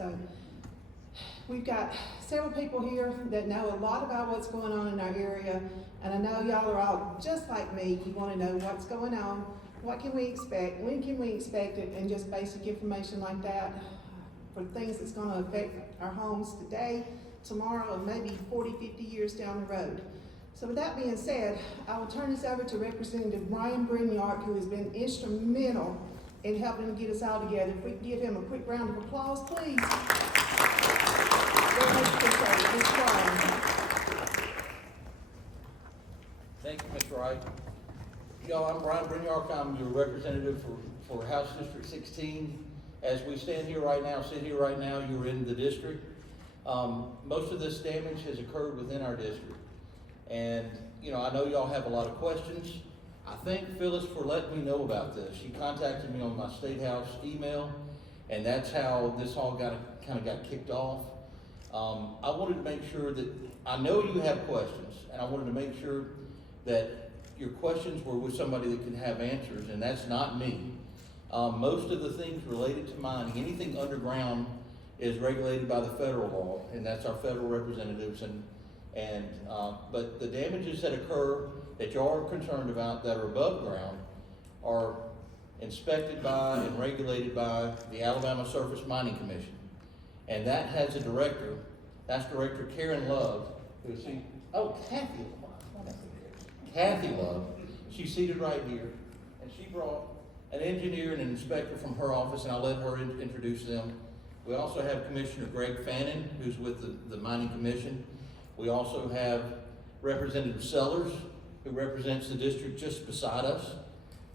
So we've got several people here that know a lot about what's going on in our area, and I know y'all are all just like me. You want to know what's going on, what can we expect, when can we expect it, and just basic information like that for things that's going to affect our homes today, tomorrow, and maybe 40, 50 years down the road. So with that being said, I will turn this over to Representative Brian Grignard, who has been instrumental in helping to get us all together. If we can give him a quick round of applause, please. Thank you, Ms. Wright. Y'all, I'm Brian Grignard. I'm your representative for House District 16. As we sit here right now, you're in the district. Most of this damage has occurred within our district. And, you know, I know y'all have a lot of questions. I thank Phyllis for letting me know about this. She contacted me on my State House email, and that's how this all kind of got kicked off. I wanted to make sure that, I know you have questions, and I wanted to make sure that your questions were with somebody that can have answers, and that's not me. Most of the things related to mining, anything underground is regulated by the federal law, and that's our federal representatives. But the damages that occur that you are concerned about that are above ground are inspected by and regulated by the Alabama Surface Mining Commission. And that has a director, that's Director Karen Love, who's Kathy Love. She's seated right here, and she brought an engineer and an inspector from her office, and I'll let her introduce them. We also have Commissioner Greg Fannin, who's with the Mining Commission. We also have Representative Sellers, who represents the district just beside us.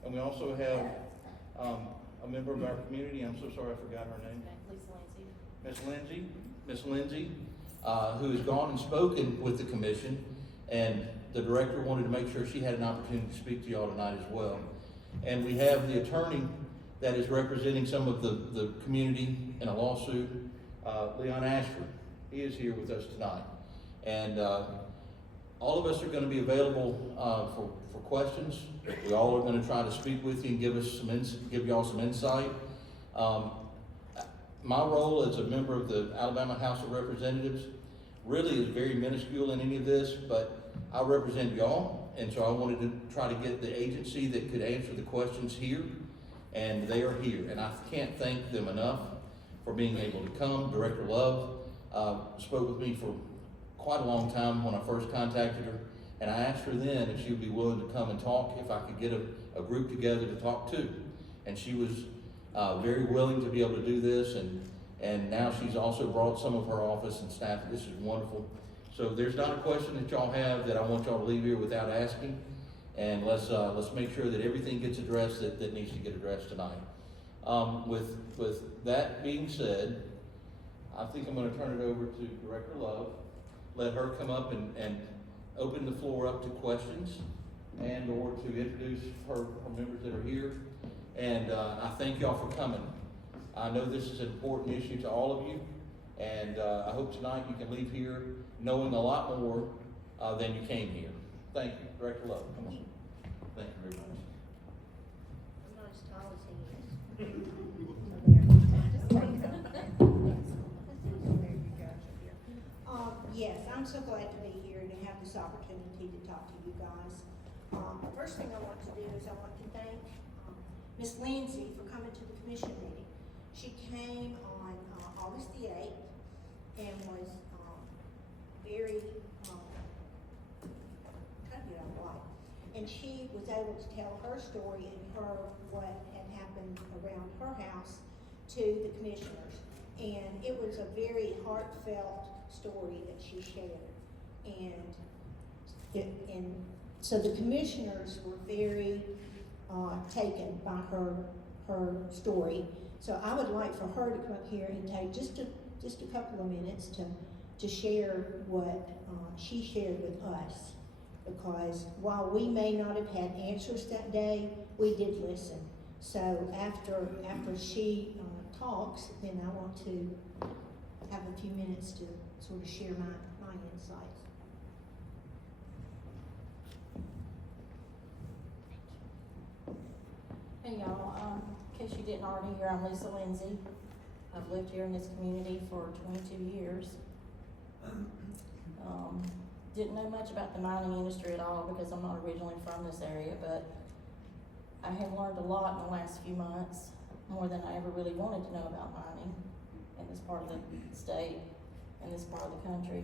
And we also have a member of our community, I'm so sorry I forgot her name. Miss Lindsay, who has gone and spoken with the commission, and the director wanted to make sure she had an opportunity to speak to y'all tonight as well. And we have the attorney that is representing some of the community in a lawsuit, Leon Ashford. He is here with us tonight. And all of us are going to be available for questions. We all are going to try to speak with you and give y'all some insight. My role as a member of the Alabama House of Representatives really is very minuscule in any of this, but I represent y'all, and so I wanted to try to get the agency that could answer the questions here, and they are here. And I can't thank them enough for being able to come. Director Love spoke with me for quite a long time when I first contacted her, and I asked her then if she would be willing to come and talk, if I could get a group together to talk to. And she was very willing to be able to do this, and now she's also brought some of her office and staff. This is wonderful. So there's not a question that y'all have that I want y'all to leave here without asking, and let's make sure that everything gets addressed that needs to get addressed tonight. With that being said, I think I'm going to turn it over to Director Love. Let her come up and open the floor up to questions and or to introduce her members that are here. And I thank y'all for coming. I know this is an important issue to all of you, and I hope tonight you can leave here knowing a lot more than you came here. Thank you. Director Love, come on. Thank you very much. I'm not as tall as he is. Yes, I'm so glad to be here and to have this opportunity to talk to you guys. First thing I want to do is I want to thank Miss Lindsay for coming to the commission meeting. She came on August the 8th and was very kind of light. And she was able to tell her story and what had happened around her house to the commissioners. And it was a very heartfelt story that she shared. And so the commissioners were very taken by her story. So I would like for her to come up here and take just a couple of minutes to share what she shared with us. Because while we may not have had answers that day, we did listen. So after she talks, then I want to have a few minutes to sort of share my insights. Hey y'all, in case you didn't already hear, I'm Lisa Lindsay. I've lived here in this community for 22 years. Didn't know much about the mining industry at all because I'm not originally from this area, but I have learned a lot in the last few months, more than I ever really wanted to know about mining in this part of the state and this part of the country.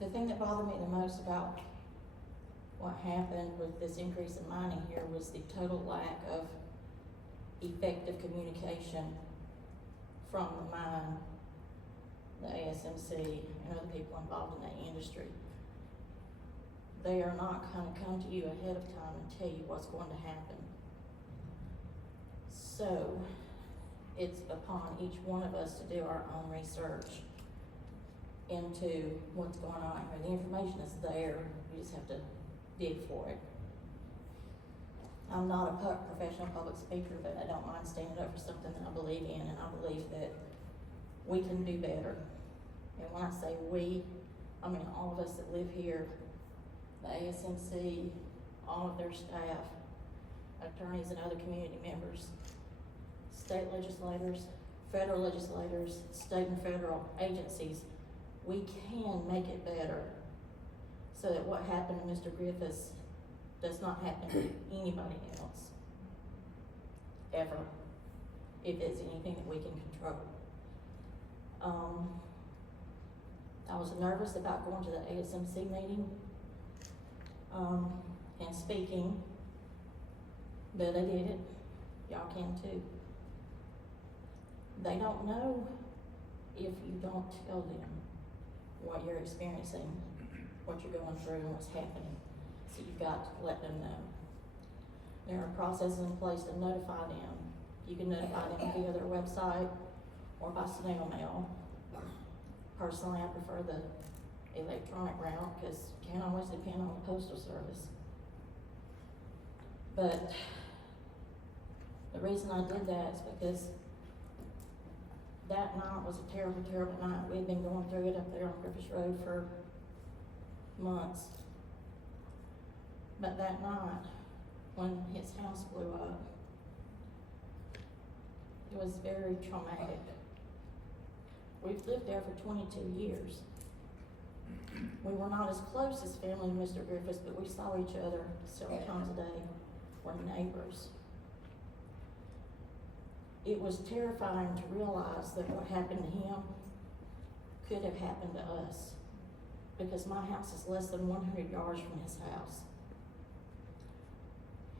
The thing that bothered me the most about what happened with this increase in mining here was the total lack of effective communication from the mine, the ASMC, and other people involved in that industry. They are not gonna come to you ahead of time and tell you what's going to happen. So, it's upon each one of us to do our own research into what's going on here. The information is there, you just have to dig for it. I'm not a professional public speaker, but I don't mind standing up for something that I believe in, and I believe that we can do better. And when I say we, I mean all of us that live here, the ASMC, all of their staff, attorneys and other community members, state legislators, federal legislators, state and federal agencies. We can make it better so that what happened to Mr. Griffiths does not happen to anybody else, ever, if it's anything that we can control. I was nervous about going to the ASMC meeting and speaking, but I did it. Y'all can too. They don't know if you don't tell them what you're experiencing, what you're going through, and what's happening. So you've got to let them know. There are processes in place to notify them. You can notify them via their website or by snail mail. Personally, I prefer the electronic route because you can't always depend on the postal service. But the reason I did that is because that night was a terrible, terrible night. We'd been going through it up there on Griffiths Road for months. But that night, when his house blew up, it was very traumatic. We've lived there for 22 years. We were not as close as family to Mr. Griffiths, but we saw each other several times a day. We're neighbors. It was terrifying to realize that what happened to him could have happened to us, because my house is less than 100 yards from his house.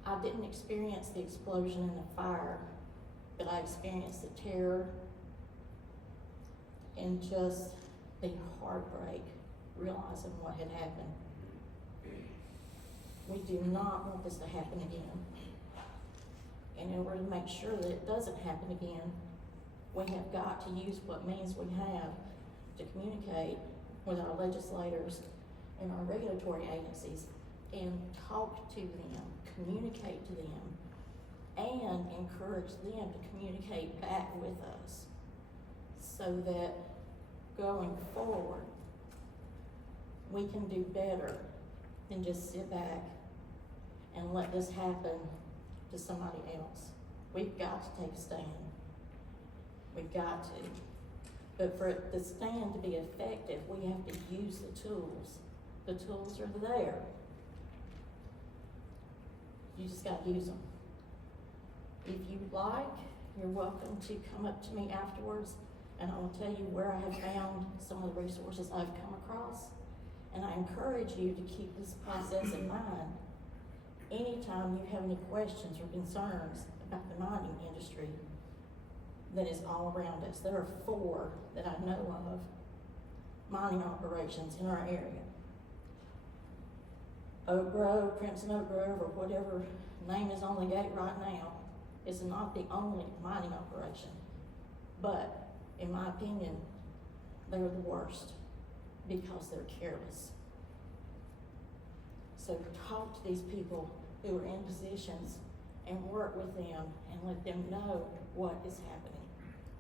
I didn't experience the explosion and the fire, but I experienced the terror and just the heartbreak realizing what had happened. We do not want this to happen again. And in order to make sure that it doesn't happen again, we have got to use what means we have to communicate with our legislators and our regulatory agencies and talk to them, communicate to them, and encourage them to communicate back with us so that going forward, we can do better than just sit back and let this happen to somebody else. We've got to take a stand. We've got to. But for the stand to be effective, we have to use the tools. The tools are there. You just gotta use them. If you like, you're welcome to come up to me afterwards and I will tell you where I have found some of the resources I've come across. And I encourage you to keep this process in mind. Anytime you have any questions or concerns about the mining industry that is all around us, there are 4 that I know of mining operations in our area. Oak Grove, Crimson Oak Grove, or whatever name is on the gate right now, is not the only mining operation. But, in my opinion, they're the worst because they're careless. So talk to these people who are in positions and work with them and let them know what is happening.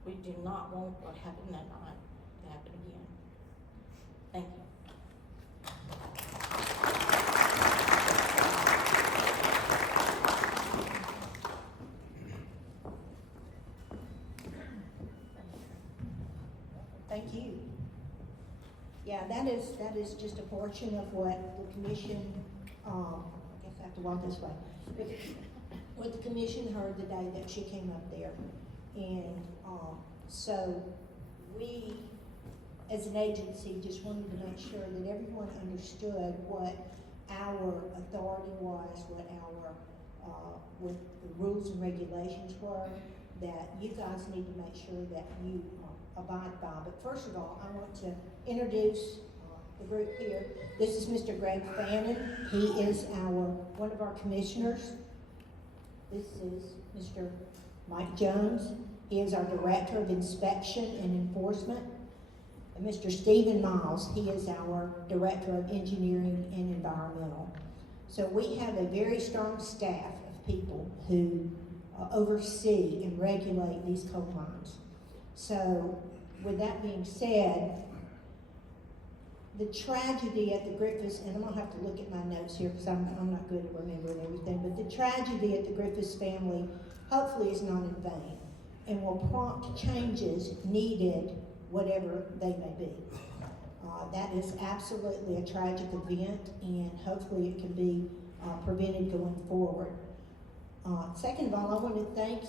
We do not want what happened that night to happen again. Thank you. Thank you. Yeah, that is just a portion of what the commission, I guess I have to walk this way. What the commission heard the day that she came up there. And, so we, as an agency, just wanted to make sure that everyone understood what our authority was, what the rules and regulations were, that you guys need to make sure that you abide by. But first of all, I want to introduce the group here. This is Mr. Greg Fannin. He is one of our commissioners. This is Mr. Mike Jones. He is our Director of Inspection and Enforcement. And Mr. Stephen Miles, he is our Director of Engineering and Environmental. So we have a very strong staff of people who oversee and regulate these coal mines. So with that being said, the tragedy at the Griffiths, and I'm gonna have to look at my notes here because I'm not good at remembering everything, but the tragedy at the Griffiths family hopefully is not in vain and will prompt changes needed, whatever they may be. That is absolutely a tragic event, and hopefully it can be prevented going forward. Second of all, I want to thank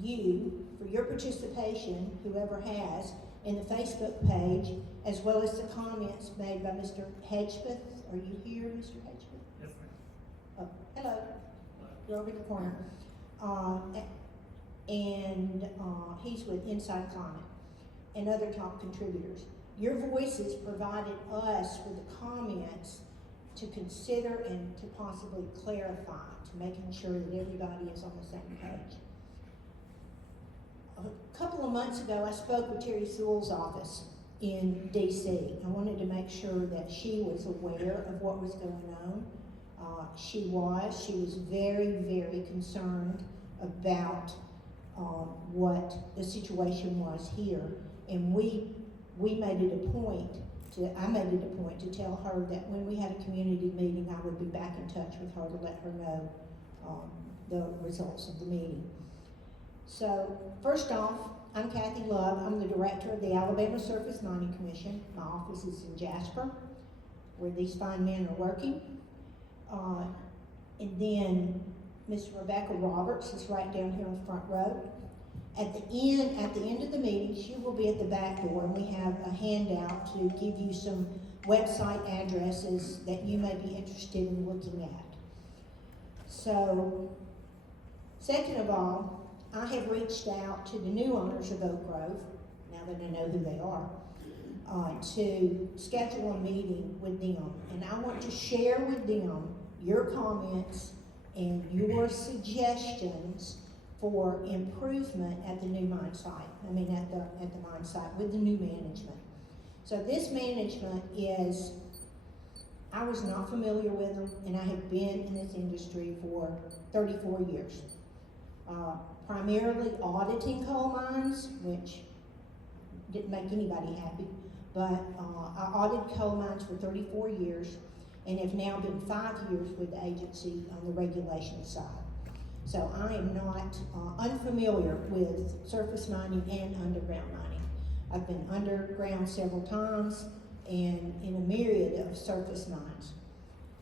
you for your participation, whoever has, in the Facebook page, as well as the comments made by Mr. Hedgepeth. Are you here, Mr. Hedgepeth? Yes, ma'am. Oh, hello. You're over in the corner. He's with Inside Climate and other top contributors. Your voices provided us with the comments to consider and to possibly clarify, to making sure that everybody is on the same page. A couple of months ago, I spoke with Terry Sewell's office in DC. I wanted to make sure that she was aware of what was going on. She was very, very concerned about what the situation was here. And I made it a point to tell her that when we had a community meeting, I would be back in touch with her to let her know the results of the meeting. So, first off, I'm Kathy Love. I'm the director of the Alabama Surface Mining Commission. My office is in Jasper, where these fine men are working. And then Miss Rebecca Roberts is right down here on the front row. At the end of the meeting, she will be at the back door, and we have a handout to give you some website addresses that you may be interested in looking at. So, second of all, I have reached out to the new owners of Oak Grove, now that I know who they are, to schedule a meeting with them. And I want to share with them your comments and your suggestions for improvement at the new mine site. At the mine site with the new management. So this management I was not familiar with them, and I have been in this industry for 34 years. Primarily auditing coal mines, which didn't make anybody happy, but I audited coal mines for 34 years and have now been 5 years with the agency on the regulation side. So I am not unfamiliar with surface mining and underground mining. I've been underground several times and in a myriad of surface mines.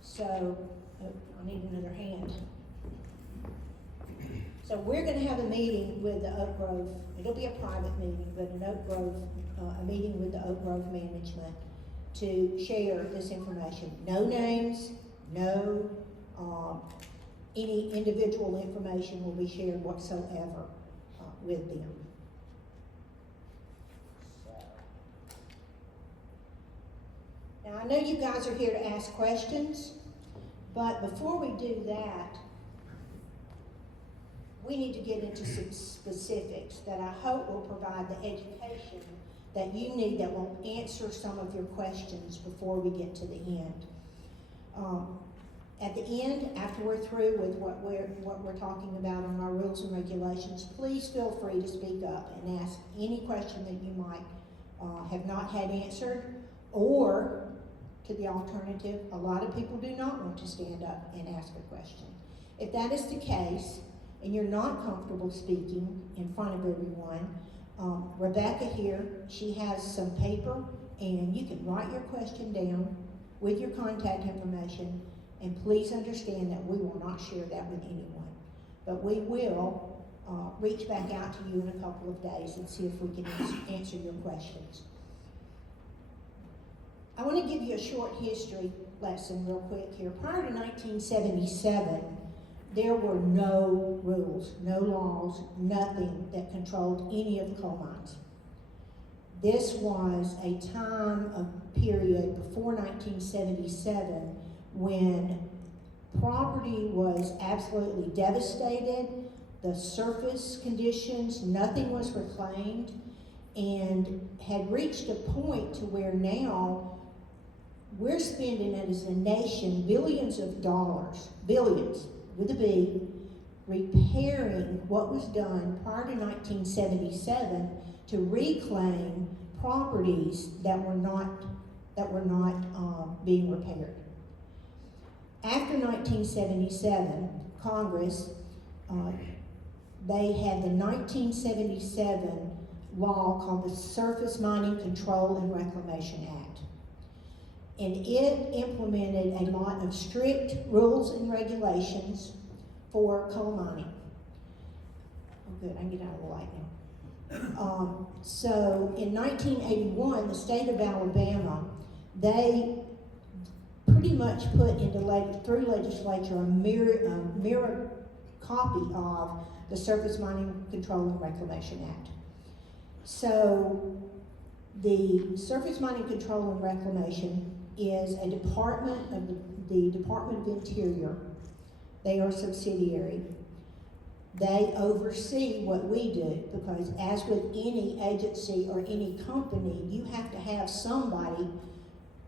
So, I need another hand. So we're gonna have a meeting with the Oak Grove, it'll be a private meeting, but a meeting with the Oak Grove management to share this information. No names, no any individual information will be shared whatsoever with them. Now I know you guys are here to ask questions, but before we do that, we need to get into some specifics that I hope will provide the education that you need that will answer some of your questions before we get to the end. At the end, after we're through with what we're talking about on our rules and regulations, please feel free to speak up and ask any question that you might have not had answered, or to the alternative, a lot of people do not want to stand up and ask a question. If that is the case, and you're not comfortable speaking in front of everyone, Rebecca here, she has some paper, and you can write your question down with your contact information, and please understand that we will not share that with anyone. But we will reach back out to you in a couple of days and see if we can answer your questions. I want to give you a short history lesson real quick here. Prior to 1977, there were no rules, no laws, nothing that controlled any of the coal mines. This was a time of period before 1977 when property was absolutely devastated, the surface conditions, nothing was reclaimed, and had reached a point to where now we're spending as a nation billions of dollars, billions with a B, repairing what was done prior to 1977 to reclaim properties that were not being repaired. After 1977, Congress, they had the 1977 law called the Surface Mining Control and Reclamation Act. And it implemented a lot of strict rules and regulations for coal mining. Oh good, I can get out of the light now. So in 1981, the state of Alabama, they pretty much put through legislature a mirror copy of the Surface Mining Control and Reclamation Act. So the Surface Mining Control and Reclamation is a department of the Department of Interior. They are a subsidiary. They oversee what we do, because as with any agency or any company, you have to have somebody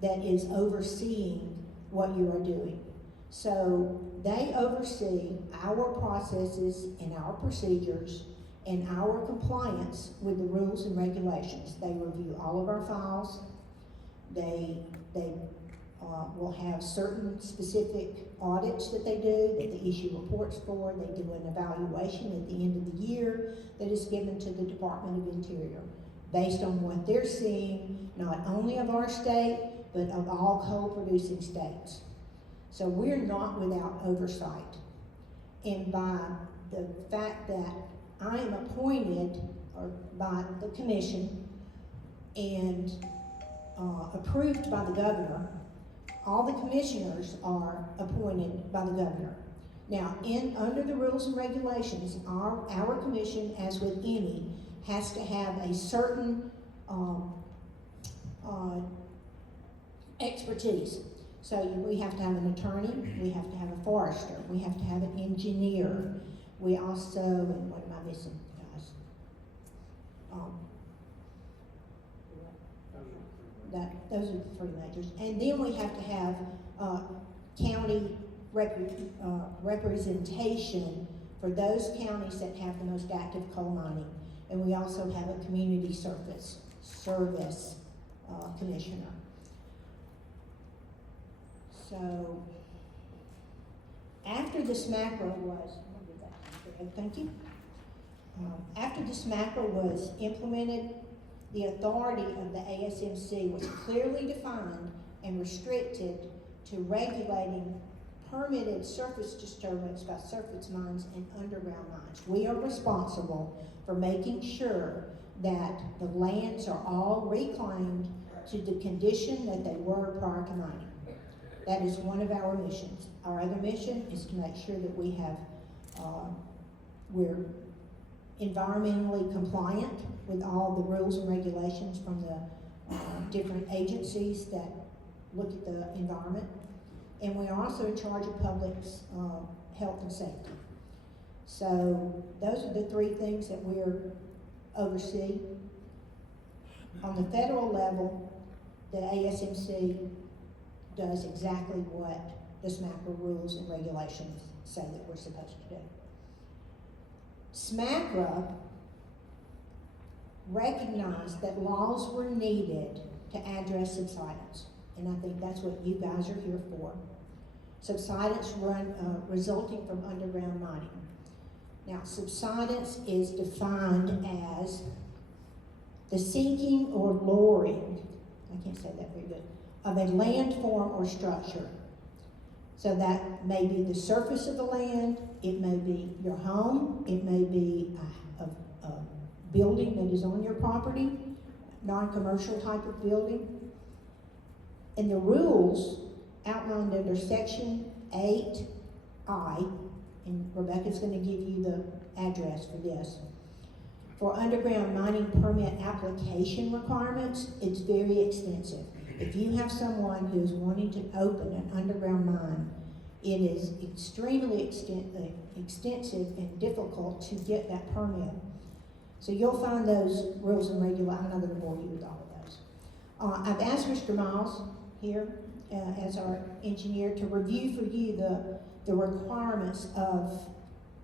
that is overseeing what you are doing. So they oversee our processes and our procedures and our compliance with the rules and regulations. They review all of our files. They will have certain specific audits that they do, that they issue reports for. They do an evaluation at the end of the year that is given to the Department of Interior based on what they're seeing, not only of our state, but of all coal-producing states. So we're not without oversight. And by the fact that I am appointed by the commission and approved by the governor, all the commissioners are appointed by the governor. Now, under the rules and regulations, our commission, as with any, has to have a certain expertise. So we have to have an attorney, we have to have a forester, we have to have an engineer. We also, and what am I missing, guys? Those are the three majors. And then we have to have county representation for those counties that have the most active coal mining. And we also have a community service commissioner. So after the SMACRA was, thank you. After the SMACRA was implemented, the authority of the ASMC was clearly defined and restricted to regulating permitted surface disturbance by surface mines and underground mines. We are responsible for making sure that the lands are all reclaimed to the condition that they were prior to mining. That is one of our missions. Our other mission is to make sure that we have, we're environmentally compliant with all the rules and regulations from the different agencies that look at the environment. And we are also in charge of public's health and safety. So those are the three things that we're oversee. On the federal level, the ASMC does exactly what the SMACRA rules and regulations say that we're supposed to do. SMACRA recognized that laws were needed to address subsidence, and I think that's what you guys are here for. Subsidence resulting from underground mining. Now, subsidence is defined as the sinking or lowering, I can't say that very good, of a landform or structure. So that may be the surface of the land, it may be your home, it may be a building that is on your property, non-commercial type of building. And the rules outlined under section 8I, and Rebecca's gonna give you the address for this. For underground mining permit application requirements, it's very extensive. If you have someone who's wanting to open an underground mine, it is extremely extensive and difficult to get that permit. So you'll find those rules and regulations. I'm not going to bore you with all of those. I've asked Mr. Miles here as our engineer to review for you the requirements of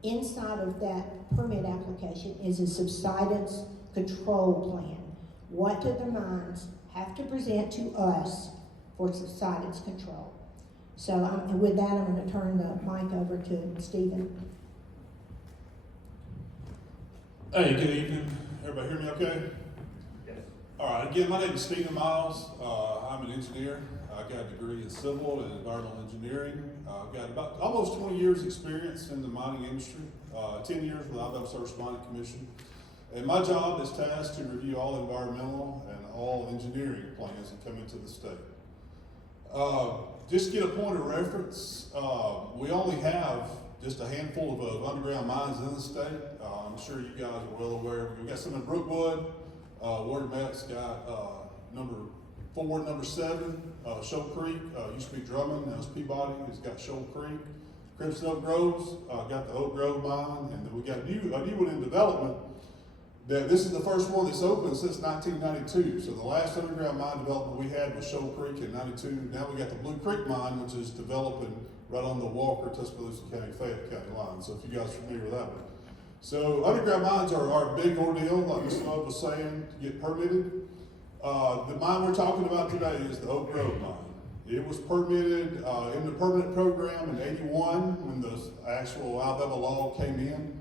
inside of that permit application is a subsidence control plan. What do the mines have to present to us for subsidence control? So, and with that, I'm going to turn the mic over to Stephen. Hey, good evening. Everybody hear me okay? Yes. All right, again, my name is Stephen Miles. I'm an engineer. I got a degree in civil and environmental engineering. I've got about almost 20 years experience in the mining industry, 10 years with the Alabama Surface Mining Commission. And my job is tasked to review all environmental and all engineering plans that come into the state. Just to get a point of reference, we only have just a handful of underground mines in the state. I'm sure you guys are well aware. We've got some in Brookwood. Warrior Met's got number 4, number 7, Shoal Creek. Used to be Drummond, now it's Peabody. It's got Shoal Creek. Crimson Oak Groves, got the Oak Grove mine, and then we got a new one in development. This is the first one that's open since 1992. So the last underground mine development we had was Shoal Creek in 92. Now we got the Blue Creek mine, which is developing right on the Walker, Tuscaloosa County, Fayette County line. So if you guys are familiar with that one. So underground mines are a big ordeal, like Mr. Love was saying, to get permitted. The mine we're talking about today is the Oak Grove mine. It was permitted in the permit program in 81 when the actual Alabama law came in.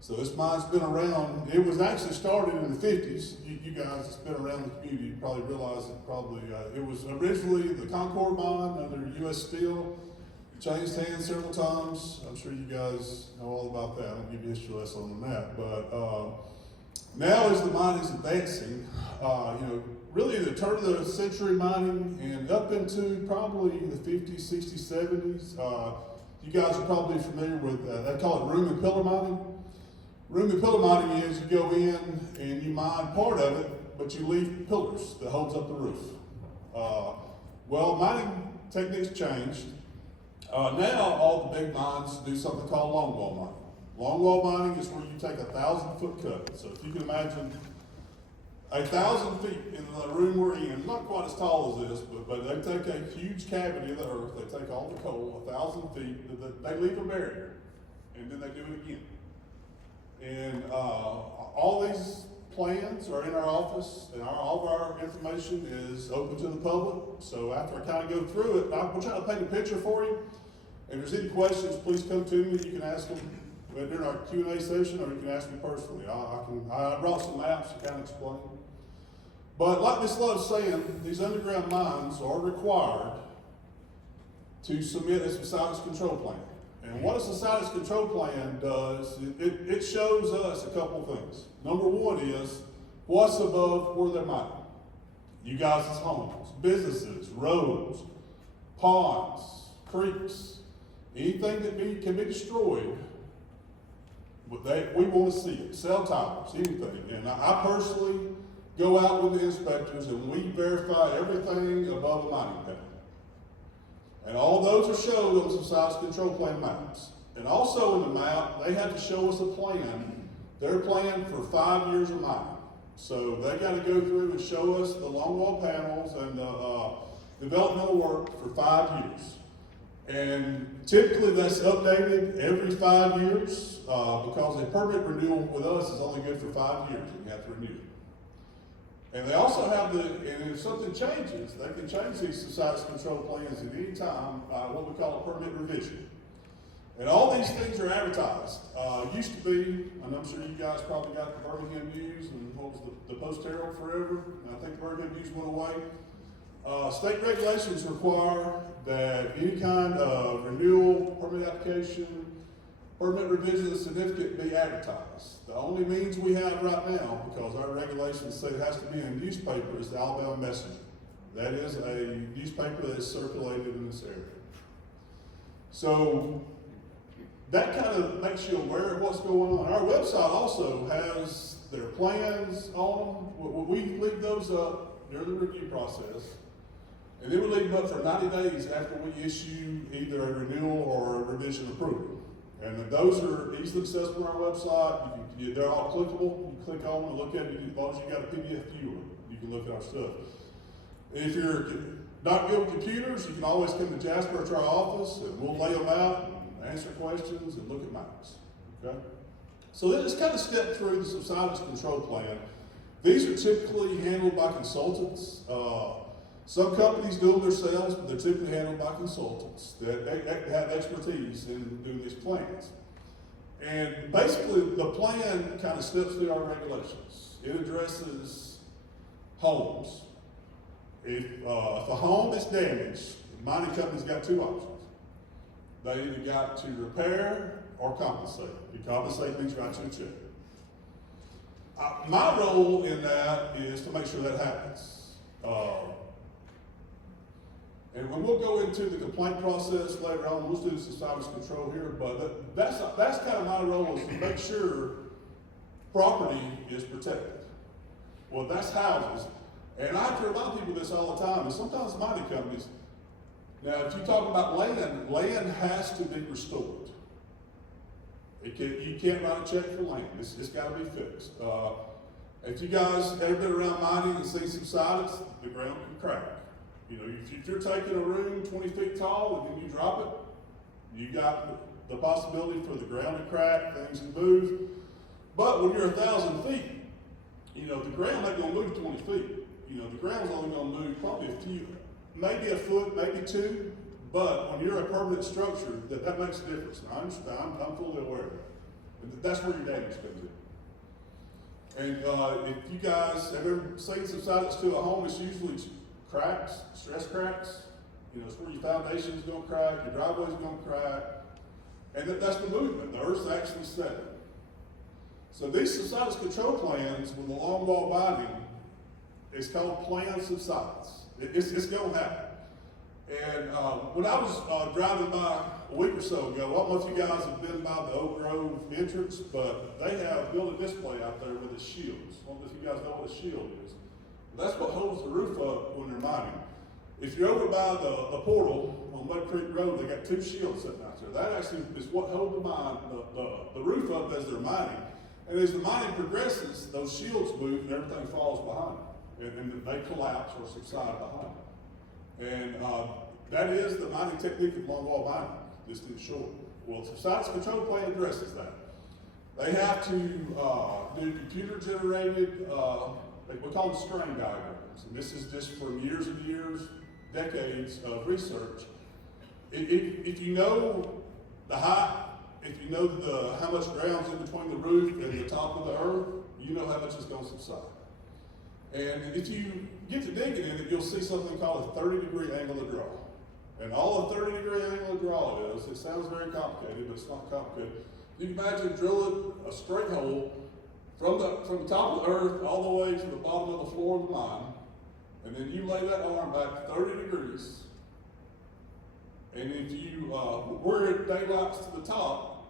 So this mine's been around. It was actually started in the 50s. You guys that's been around the community, you probably realize it was originally the Concord mine under U.S. Steel. It changed hands several times. I'm sure you guys know all about that. I won't give you a history lesson on that. But now as the mine is advancing, really the turn of the century mining and up into probably the 50s, 60s, 70s, you guys are probably familiar with, they call it room and pillar mining. Room and pillar mining is you go in and you mine part of it, but you leave pillars that holds up the roof. Well, mining techniques changed. Now all the big mines do something called longwall mining. Longwall mining is where you take 1,000-foot cut. So if you can imagine 1,000 feet in the room we're in, not quite as tall as this, but they take a huge cavity of the earth, they take all the coal, 1,000 feet, they leave a barrier, and then they do it again. And all these plans are in our office, and all of our information is open to the public. So after I kind of go through it, we'll try to paint a picture for you. If there's any questions, please come to me. You can ask them during our Q&A session, or you can ask me personally. I brought some maps to kind of explain. But like Ms. Love's saying, these underground mines are required to submit a subsidence control plan. And what a subsidence control plan does, it shows us a couple things. Number one is, what's above where they're mining? You guys' homes, businesses, roads, ponds, creeks, anything that can be destroyed, we want to see it. Cell towers, anything. And I personally go out with the inspectors and we verify everything above a mining panel. And all those are showed on subsidence control plan maps. And also in the map, they have to show us a plan, their plan for 5 years of mining. So they got to go through and show us the longwall panels and the developmental work for 5 years. And typically that's updated every 5 years because a permit renewal with us is only good for 5 years and you have to renew it. And they also have and if something changes, they can change these subsidence control plans at any time by what we call a permit revision. And all these things are advertised. Used to be, and I'm sure you guys probably got the Birmingham News and what was the Post Herald forever, and I think the Birmingham News went away. State regulations require that any kind of renewal, permit application, permit revision certificate be advertised. The only means we have right now, because our regulations say it has to be in a newspaper, is the Alabama Messenger. That is a newspaper that is circulated in this area. So that kind of makes you aware of what's going on. Our website also has their plans on them. We leave those up during the review process. And then we leave them up for 90 days after we issue either a renewal or a revision approval. And then those are easily accessible on our website. They're all clickable. You click on them and look at it. As long as you got a PDF viewer, you can look at our stuff. If you're not good with computers, you can always come to Jasper or to our office, and we'll lay them out, and answer questions, and look at maps. Okay? So let's kind of step through the subsidence control plan. These are typically handled by consultants. Some companies do them themselves, but they're typically handled by consultants that have expertise in doing these plans. And basically, the plan kind of steps through our regulations. It addresses homes. If a home is damaged, the mining company's got two options. They either got to repair or compensate. If you compensate means write you a check. My role in that is to make sure that happens. And when we'll go into the complaint process later on, we'll do some subsidence control here, but that's kind of my role, is to make sure property is protected. Well, that's houses. And I hear a lot of people this all the time, and sometimes mining companies. Now, if you talk about land has to be restored. You can't write a check for land. It's got to be fixed. If you guys ever been around mining and seen subsidence, the ground can crack. You know, if you're taking a room 20 feet tall and then you drop it, you got the possibility for the ground to crack, things to move. But when you're 1,000 feet, you know, the ground ain't gonna move 20 feet. You know, the ground's only gonna move probably a few, maybe a foot, maybe two. But when you're a permanent structure, that makes a difference. And I understand, I'm fully aware of that. And that's where your damage comes in. And if you guys have ever seen subsidence to a home, it's usually cracks, stress cracks. You know, it's where your foundation's gonna crack, your driveway's gonna crack. And that's the movement. The earth's actually setting. So these subsidence control plans with the longwall binding, it's called planned subsidence. It's gonna happen. And when I was driving by a week or so ago, I don't know if you guys have been by the Oak Grove entrance, but they have built a display out there with the shields. I don't know if you guys know what a shield is. That's what holds the roof up when they're mining. If you're over by the portal on Mud Creek Road, they got two shields sitting out there. That actually is what holds the roof up as they're mining. And as the mining progresses, those shields move and everything falls behind them. And they collapse or subside behind them. And that is the mining technique of longwall mining, just in short. Well, the subsidence control plan addresses that. They have to do computer-generated, we call them strain diagrams. And this is just from years and years, decades of research. If you know the height, if you know how much ground's in between the roof and the top of the earth, you know how much it's going to subside. And if you get to digging in it, you'll see something called a 30-degree angle of draw. And all a 30-degree angle of draw is, it sounds very complicated, but it's not complicated. You can imagine drilling a straight hole from the top of the earth all the way to the bottom of the floor of the mine, and then you lay that arm back 30 degrees, and if you, where it daylights to the top,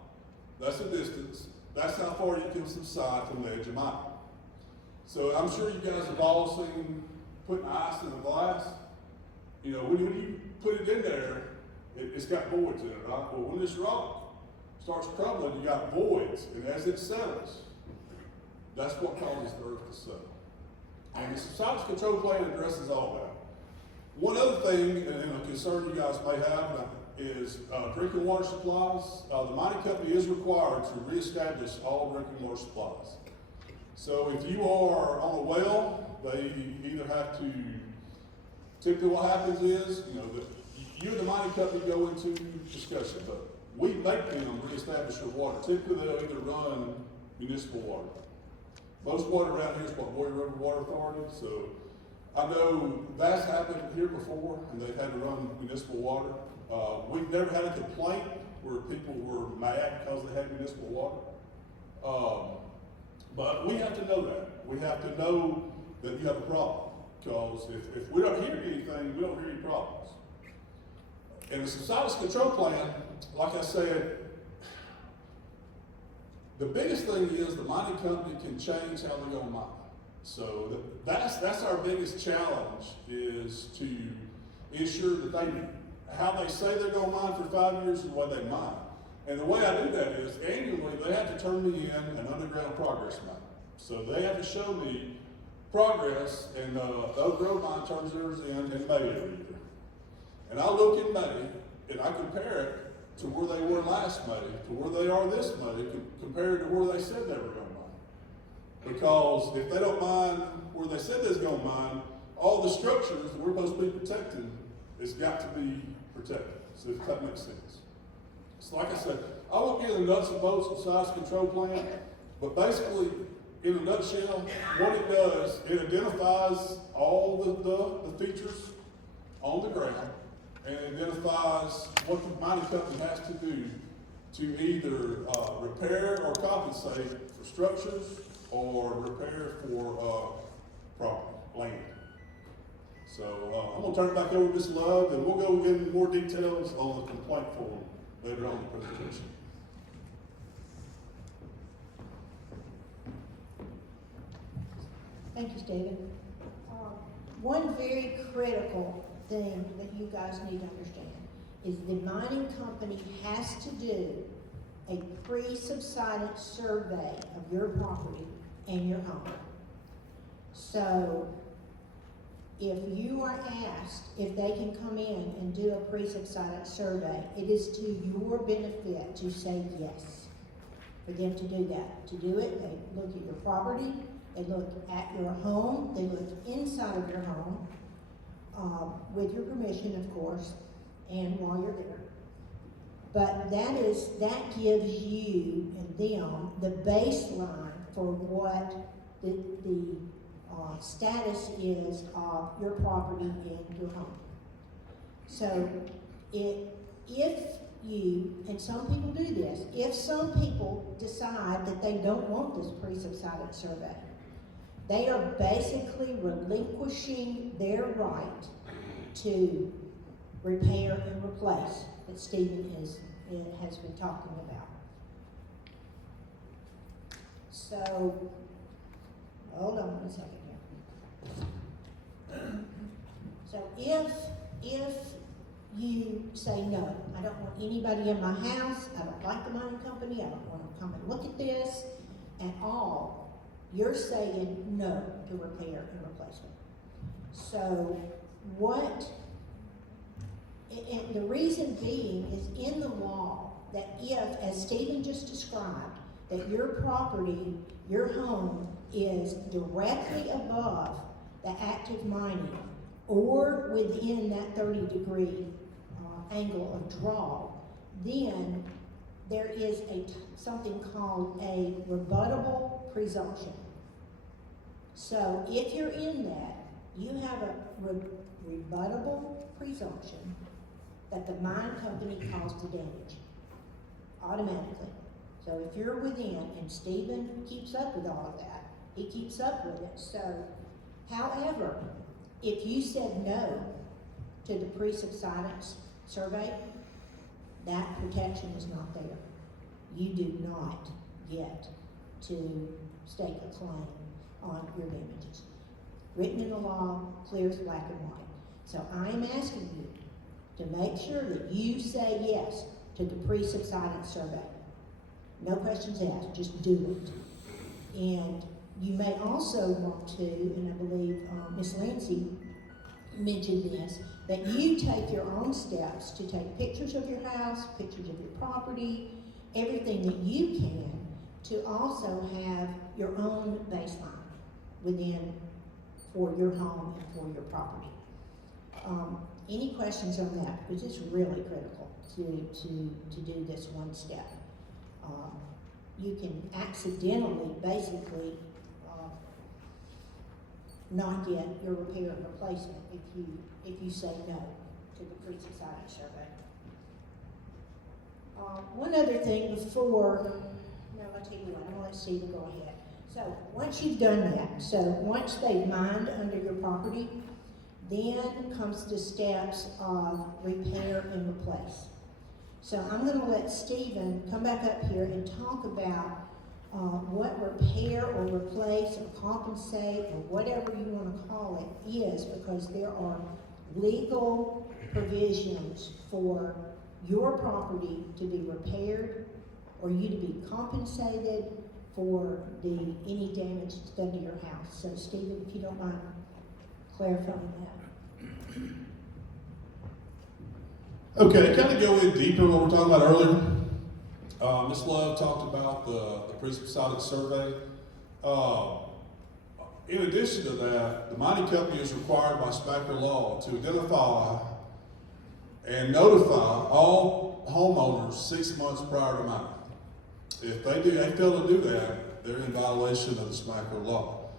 that's the distance. That's how far you can subside from the edge of mine. So I'm sure you guys have all seen putting ice in a glass. You know, when you put it in there, it's got voids in it, right? Well, when this rock starts crumbling, you got voids, and as it settles, that's what causes the earth to settle. And the subsidence control plan addresses all that. One other thing, and a concern you guys may have, is drinking water supplies. The mining company is required to reestablish all drinking water supplies. So if you are on a well, they either have to, typically what happens is, you know, you and the mining company go into discussion, but we make them reestablish their water. Typically, they'll either run municipal water. Most water around here is what, Boyer River Water Authority, so I know that's happened here before, and they've had to run municipal water. We've never had a complaint where people were mad because they had municipal water. But we have to know that. We have to know that you have a problem, because if we don't hear anything, we don't hear any problems. And the subsidence control plan, like I said, the biggest thing is the mining company can change how they're gonna mine. So that's our biggest challenge, is to ensure that how they say they're gonna mine for 5 years is the way they mine. And the way I do that is annually they have to turn me in an underground progress map. So they have to show me progress, and Oak Grove Mine turns theirs in May every year. And I look in May and I compare it to where they were last May, to where they are this May, compared to where they said they were gonna mine. Because if they don't mine where they said they was gonna mine, all the structures that we're supposed to be protecting has got to be protected. So if that makes sense. So like I said, I won't get the nuts and bolts of size control plan, but basically, in a nutshell, what it does, it identifies all the features on the ground, and identifies what the mining company has to do to either repair or compensate for structures or repair for property, land. So I'm gonna turn it back over to Ms. Love, and we'll go into more details on the complaint form later on in the presentation. Thank you, Stephen. One very critical thing that you guys need to understand is the mining company has to do a pre-subsidence survey of your property and your home. So if you are asked if they can come in and do a pre-subsidence survey, it is to your benefit to say yes, for them to do that. To do it, they look at your property, they look at your home, they look inside of your home, with your permission, of course, and while you're there. But that gives you and them the baseline for what the status is of your property and your home. So if you, and some people do this, if some people decide that they don't want this pre-subsidence survey, they are basically relinquishing their right to repair and replace that Stephen has been talking about. So, hold on one second here. So if you say, no, I don't want anybody in my house, I don't like the mining company, I don't want to come and look at this at all, you're saying no to repair and replacement. So and the reason being is in the law that if, as Stephen just described, that your property, your home is directly above the active mining or within that 30-degree angle of draw, then there is something called a rebuttable presumption. So if you're in that, you have a rebuttable presumption that the mine company caused the damage automatically. So if you're within, and Stephen keeps up with all of that, he keeps up with it. So, however, if you said no to the pre-subsidence survey, that protection is not there. You do not get to stake a claim on your damages. Written in the law, clear as black and white. So I am asking you to make sure that you say yes to the pre-subsidence survey. No questions asked, just do it. And you may also want to, and I believe Ms. Lancey mentioned this, that you take your own steps to take pictures of your house, pictures of your property, everything that you can to also have your own baseline for your home and for your property. Any questions on that? Because it's really critical to do this one step. You can accidentally, basically, not get your repair and replacement if you say no to the pre-subsidence survey. One other thing before, no, I'll tell you what, I'm gonna let Stephen go ahead. So, once you've done that, so once they've mined under your property, then comes the steps of repair and replace. So I'm gonna let Stephen come back up here and talk about what repair or replace or compensate or whatever you wanna call it is, because there are legal provisions for your property to be repaired or you to be compensated for any damage that's done to your house. So Stephen, if you don't mind clarifying that. Okay, kind of go in deeper what we were talking about earlier. Ms. Love talked about the pre-subsidence survey. In addition to that, the mining company is required by SMACR law to identify and notify all homeowners 6 months prior to mining. If they fail to do that, they're in violation of the SMACR law.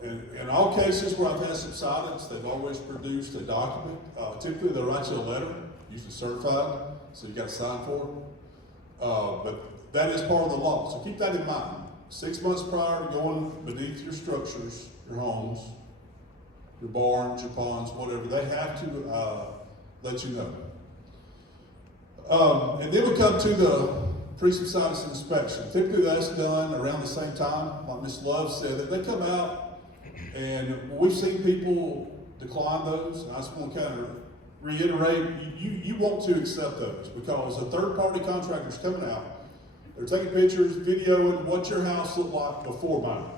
In all cases where I've had subsidence, they've always produced a document. Typically, they'll write you a letter, usually certified, so you got to sign for it. But that is part of the law, so keep that in mind. 6 months prior to going beneath your structures, your homes, your barns, your ponds, whatever, they have to let you know. And then we come to the pre-subsidence inspection. Typically, that's done around the same time, like Ms. Love said, that they come out, and we've seen people decline those, and I just want to kind of reiterate, you want to accept those, because a third-party contractor is coming out, they're taking pictures, videoing what your house looked like before mining.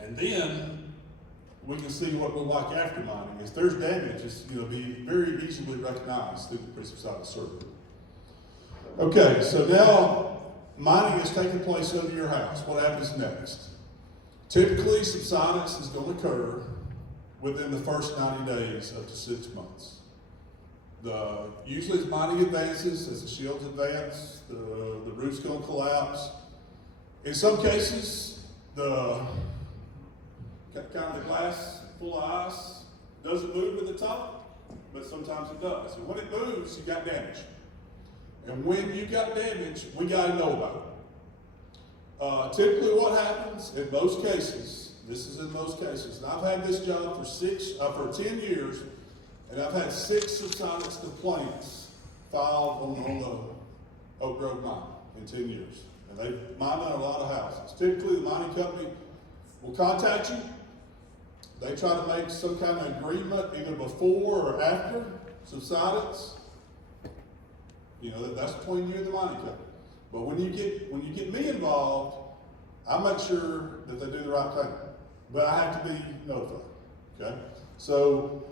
And then we can see what it looked like after mining. If there's damage, it's be very easily recognized through the pre-subsidence survey. Okay, so now mining is taking place under your house. What happens next? Typically, subsidence is going to occur within the first 90 days up to 6 months. Usually as mining advances, as the shields advance, the roof's going to collapse. In some cases, the glass full of ice doesn't move at the top, but sometimes it does. And when it moves, you got damage. And when you got damage, we got to know about it. Typically what happens in most cases, this is in most cases, and I've had this job for 10 years, and I've had 6 subsidence complaints filed on the Oak Grove mine in 10 years. And they've mined on a lot of houses. Typically the mining company will contact you. They try to make some kind of agreement either before or after subsidence. That's between you and the mining company. But when you get me involved, I make sure that they do the right thing. But I have to be notified. Okay? So,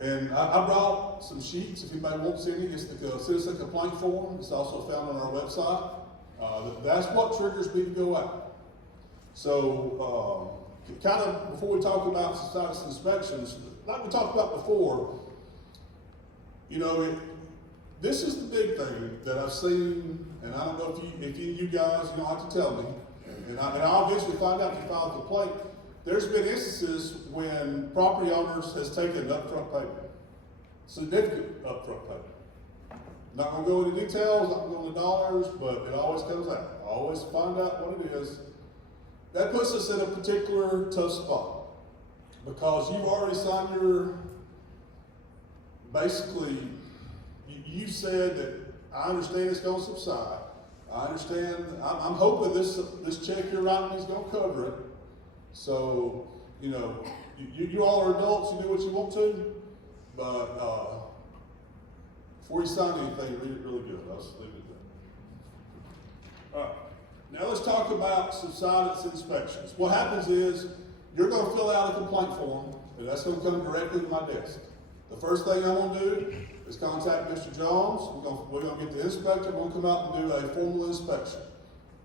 and I brought some sheets if anybody wants any. It's the citizen complaint form. It's also found on our website. That's what triggers me to go out. So, kind of before we talk about subsidence inspections, like we talked about before, this is the big thing that I've seen, and I don't know if you guys, you don't have to tell me, and I'll eventually find out if you file a complaint. There's been instances when property owners has taken upfront payment, significant upfront payment. Not gonna go into details, not gonna go into dollars, but it always comes out. I always find out what it is. That puts us in a particular tough spot, because you've already signed basically, you said that I understand it's going to subside. I understand. I'm hoping this check you're writing is going to cover it. So, you all are adults. You do what you want to, but before you sign anything, read it really good. I'll just leave it there. All right. Now let's talk about subsidence inspections. What happens is you're going to fill out a complaint form, and that's going to come directly to my desk. The first thing I'm going to do is contact Mr. Jones. We're going to get the inspector. We're going to come out and do a formal inspection.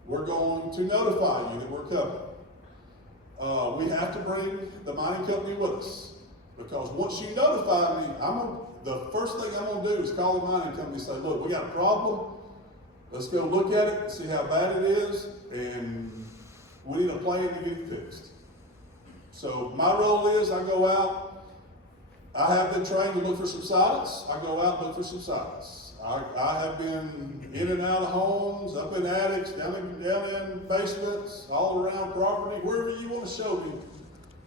We're going to notify you that we're coming. We have to bring the mining company with us. Because once you notify me, the first thing I'm gonna do is call the mining company and say, look, we got a problem. Let's go look at it, see how bad it is, and we need a plan to get it fixed. So my role is I go out, I have been trained to look for subsidence. I go out and look for subsidence. I have been in and out of homes, up in attics, down in basements, all around property, wherever you want to show me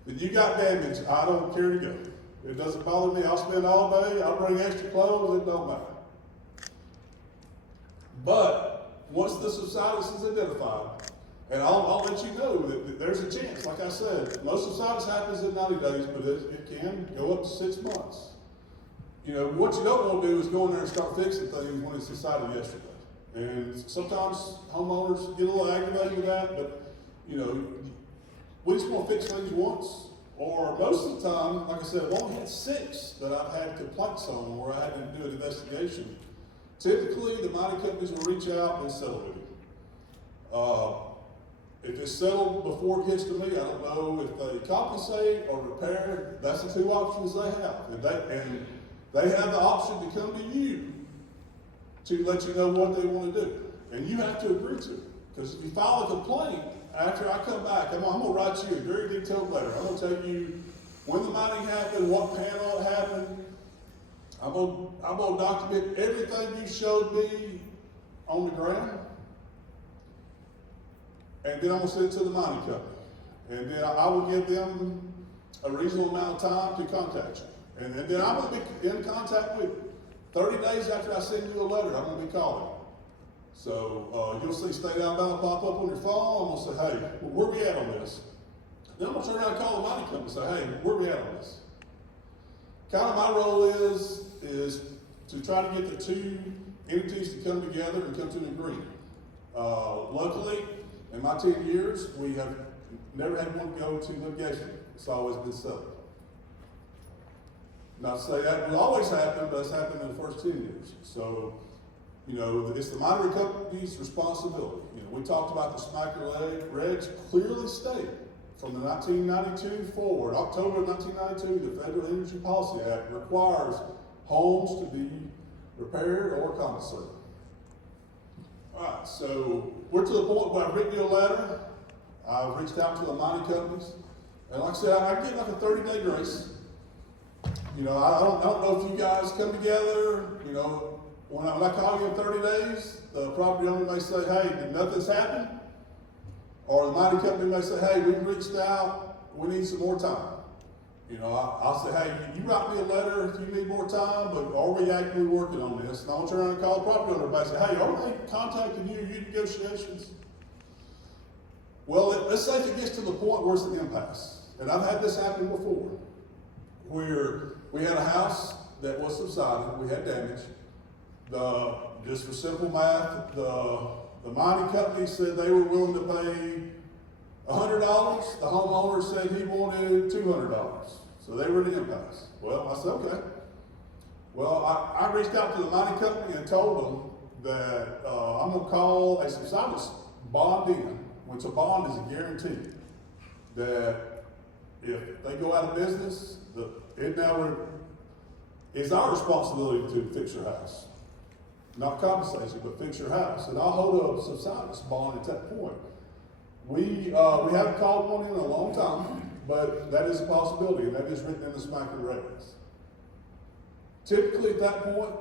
that you got damage, I don't care to go. It doesn't bother me. I'll spend all day, I'll bring extra clothes, it don't matter. But once the subsidence is identified, and I'll let you know that there's a chance, like I said, most subsidence happens in 90 days, but it can go up to 6 months. You know, what you don't want to do is go in there and start fixing things when it's decided yesterday. And sometimes homeowners get a little aggravated with that, but, you know, we just want to fix things once. Or most of the time, like I said, I've only had 6 that I've had complaints on where I had to do an investigation. Typically, the mining companies will reach out and settle with you. If it's settled before it gets to me, I don't know if they compensate or repair. That's the 2 options they have. And they have the option to come to you to let you know what they want to do. And you have to agree to it. Because if you file a complaint, after I come back, I'm going to write you a very detailed letter. I'm going to tell you when the mining happened, what panel it happened. I'm going to document everything you showed me on the ground. And then I'm going to send it to the mining company. And then I will give them a reasonable amount of time to contact you. And then I'm going to be in contact with you. 30 days after I send you a letter, I'm going to be calling. So you'll see State Alabama pop up on your phone. I'm going to say, hey, where we at on this? Then I'm going to turn around and call the mining company and say, hey, where we at on this? Kind of my role is to try to get the 2 entities to come together and come to an agreement. Luckily, in my 10 years, we have never had one go to litigation. It's always been settled. Not to say that will always happen, but it's happened in the first 10 years. So, you know, it's the mining company's responsibility. You know, we talked about the Smacker regs clearly state from the 1992 forward, October 1992, the Federal Energy Policy Act requires homes to be repaired or compensated. All right, so we're to the point where I've written you a letter. I've reached out to the mining companies. And like I said, I get like a 30-day grace. You know, I don't know if you guys come together, you know, when I call you in 30 days, the property owner may say, hey, nothing's happened. Or the mining company may say, hey, we've reached out, we need some more time. You know, I'll say, hey, you write me a letter if you need more time, but are we actively working on this? And I'll turn around and call the property owner and say, hey, are they contacting you negotiations? Well, let's say if it gets to the point where it's an impasse, and I've had this happen before, where we had a house that was subsided, we had damage. Just for simple math, the mining company said they were willing to pay $100. The homeowner said he wanted $200. So they were in an impasse. Well, I said, okay. Well, I reached out to the mining company and told them that I'm going to call a subsidence bond in, which a bond is a guarantee that if they go out of business, it now is our responsibility to fix your house. Not compensate you, but fix your house. And I'll hold a subsidence bond at that point. We haven't called one in a long time, but that is a possibility, and that is written in the Smacker regs. Typically at that point,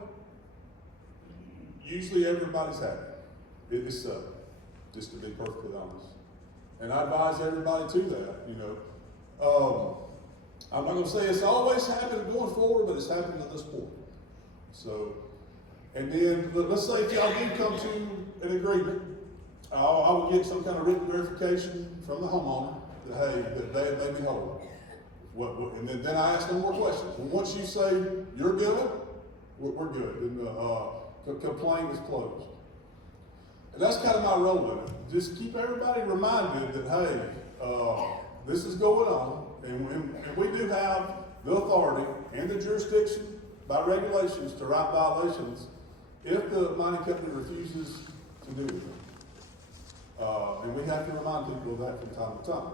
usually everybody's happy. It is so, just to be perfectly honest. And I advise everybody to that, you know. I'm not going to say it's always happened going forward, but it's happened at this point. So, and then let's say if y'all do come to an agreement, I will get some kind of written verification from the homeowner that, hey, that they may be whole. And then I ask no more questions. And once you say you're good, we're good. And the complaint is closed. And that's kind of my role in it. Just keep everybody reminded that, hey, this is going on. And we do have the authority and the jurisdiction by regulations to write violations if the mining company refuses to do it. And we have to remind people of that from time to time.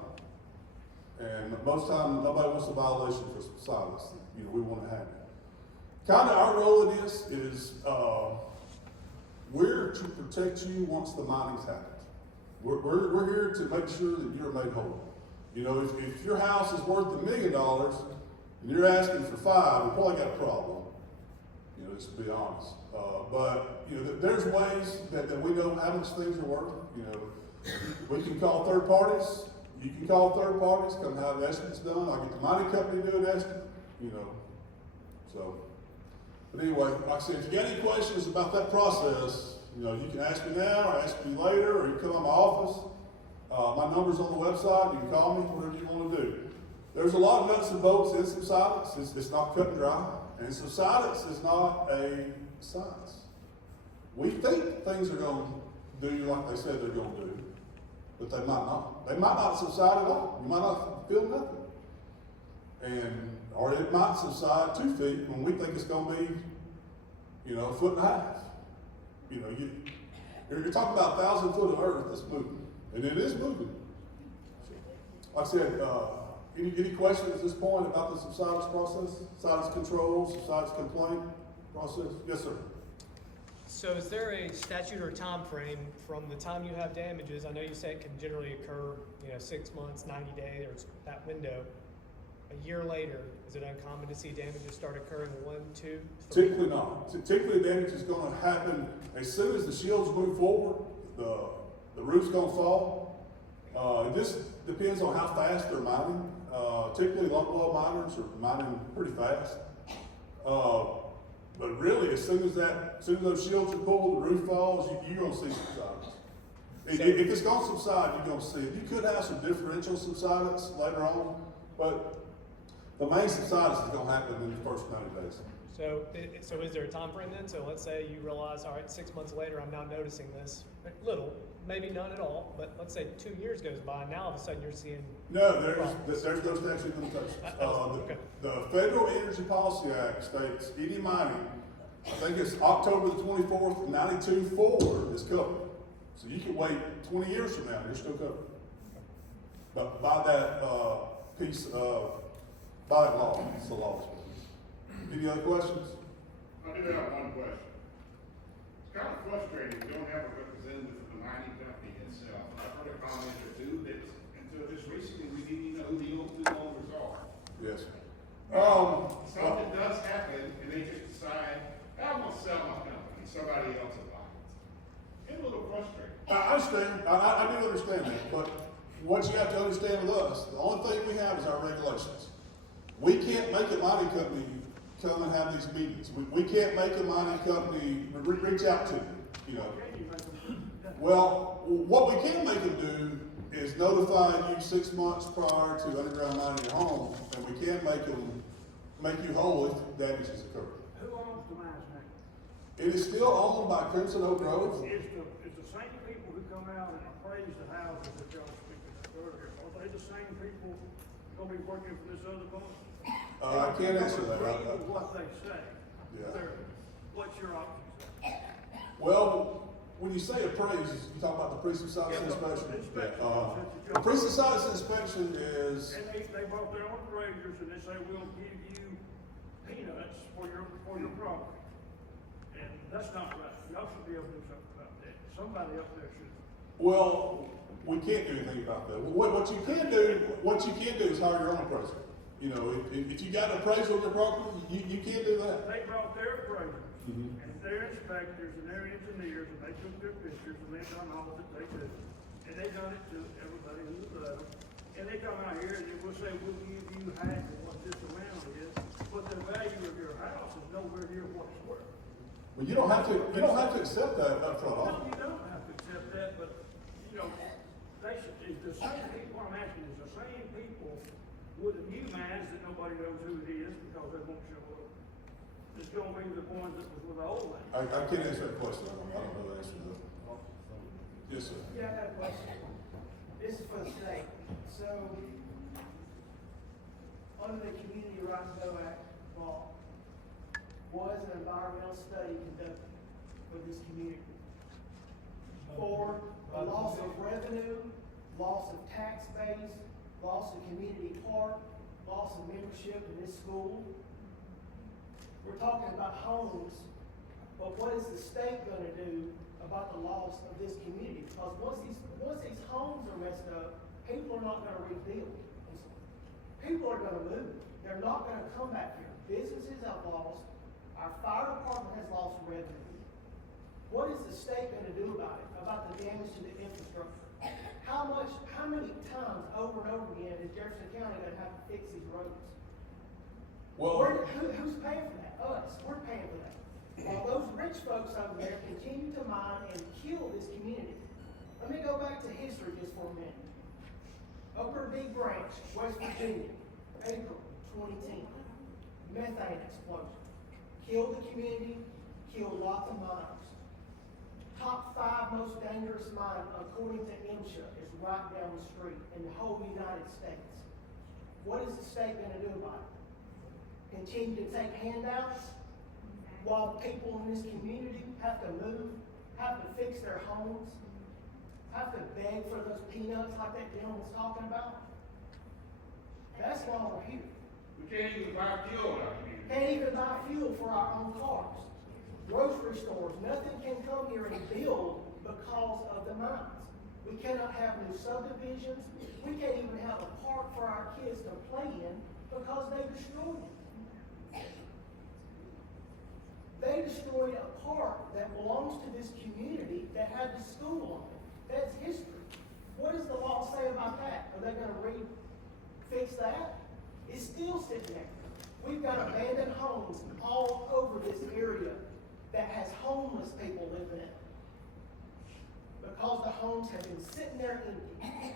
And most time, nobody wants a violation for subsidence. You know, we want to have it. Kind of our role in this is, we're to protect you once the mining's happened. We're here to make sure that you're made whole. You know, if your house is worth $1 million and you're asking for 5, we probably got a problem. You know, just to be honest. But, you know, there's ways that we know how much things are worth. You know, we can call third parties. You can call third parties, come have estimates done. I'll get the mining company to do an estimate, you know. So, but anyway, like I said, if you got any questions about that process, you know, you can ask me now or ask me later, or you can come to my office. My number's on the website. You can call me, whatever you want to do. There's a lot of nuts and bolts in subsidence. It's not cut and dry. And subsidence is not a science. We think things are going to do like they said they're going to do, but they might not. They might not subside at all. You might not feel nothing. Or it might subside 2 feet when we think it's going to be, you know, 1.5 feet. You know, you're talking about 1,000 foot of earth that's moving, and it is moving. Like I said, any questions at this point about the subsidence process, subsidence control, subsidence complaint process? Yes, sir. So is there a statute or time frame from the time you have damages? I know you say it can generally occur, 6 months, 90 days, or that window. A year later, is it uncommon to see damages start occurring 1, 2, 3? Typically not. Typically damage is going to happen as soon as the shields move forward, the roof's going to fall. It just depends on how fast they're mining. Typically longwall miners are mining pretty fast. But really, as soon as those shields are pulled, the roof falls, you're going to see subsidence. If it's going to subside, you're going to see it. You could have some differential subsidence later on, but the main subsidence is going to happen in the first 90 days. So is there a time frame then? So let's say you realize, all right, 6 months later, I'm now noticing this little, maybe none at all, but let's say 2 years goes by, and now all of a sudden you're seeing. No, there's no statute of limitations. Okay. The Federal Energy Policy Act states any mining, I think it's October the 24th, 92 forward is covered. So you can wait 20 years from now, and you're still covered. But by that by that law, it's the law. Any other questions? I do have one question. It's kind of frustrating, we don't have a representative of the mining company itself. I've heard a comment or two that until just recently, we didn't even know who the owners are. Yes. Something does happen, and they just decide, I'm gonna sell my company, somebody else will buy it. It's a little frustrating. I understand. I do understand that. But what you have to understand with us, the only thing we have is our regulations. We can't make a mining company come and have these meetings. We can't make a mining company reach out to you, Well, what we can make them do is notify you 6 months prior to underground mining your home, and we can make you whole if damage has occurred. Who owns the mines now? It is still owned by Crimson Oak Grove. Is the same people who come out and appraise the houses that y'all were speaking of earlier, are they the same people gonna be working for this other bunch? I can't answer that. Agree with what they say. Yeah. What's your options? Well, when you say appraise, you talk about the pre-subsidence inspection. The pre-subsidence inspection is. And they brought their own appraisers and they say, we'll give you peanuts for your property. And that's not right. Y'all should be able to do something about that. Somebody up there should. Well, we can't do anything about that. What you can do is hire your own appraiser. You know, if you got an appraisal of your property, you can't do that. They brought their appraisers Mhm. and their inspectors and their engineers and they took their pictures and they done all that they could. And they done it to everybody who was there. And they come out here and they will say, we'll give you half of what this amount is, but the value of your house is nowhere near what it's worth. Well, you don't have to accept that up front. No, you don't have to accept that, but, they should, is the same people, what I'm asking is the same people with the new mines that nobody knows who it is because they won't show up. It's gonna be the ones that was with the old mines. I can't answer that question. I don't know the answer to that. Yes, sir. Yeah, I got a question. This is for the state. So, under the Community Right to Know Act law, was an environmental study conducted for this community? For the loss of revenue, loss of tax base, loss of community park, loss of membership in this school. We're talking about homes, but what is the state gonna do about the loss of this community? Because once these homes are messed up, people are not gonna rebuild. People are gonna move. They're not gonna come back here. Businesses have lost, our fire department has lost revenue. What is the state gonna do about it, about the damage to the infrastructure? How many times over and over again is Jefferson County gonna have to fix these roads? Well, Who's paying for that? Us, we're paying for that. While those rich folks over there continue to mine and kill this community. Let me go back to history just for a minute. Upper Big Branch, West Virginia, April 2010. Methane explosion. Killed the community, killed lots of miners. Top 5 most dangerous mine, according to MSHA, is right down the street in the whole United States. What is the state gonna do about it? Continue to take handouts while people in this community have to move, have to fix their homes, have to beg for those peanuts like that gentleman's talking about? That's why we're here. We can't even buy fuel out here. Can't even buy fuel for our own cars. Grocery stores, nothing can come here and build because of the mines. We cannot have new subdivisions. We can't even have a park for our kids to play in because they destroyed it. They destroyed a park that belongs to this community that had the school on it. That's history. What does the law say about that? Are they gonna fix that? It's still sitting there. We've got abandoned homes all over this area that has homeless people living in it. Because the homes have been sitting there empty.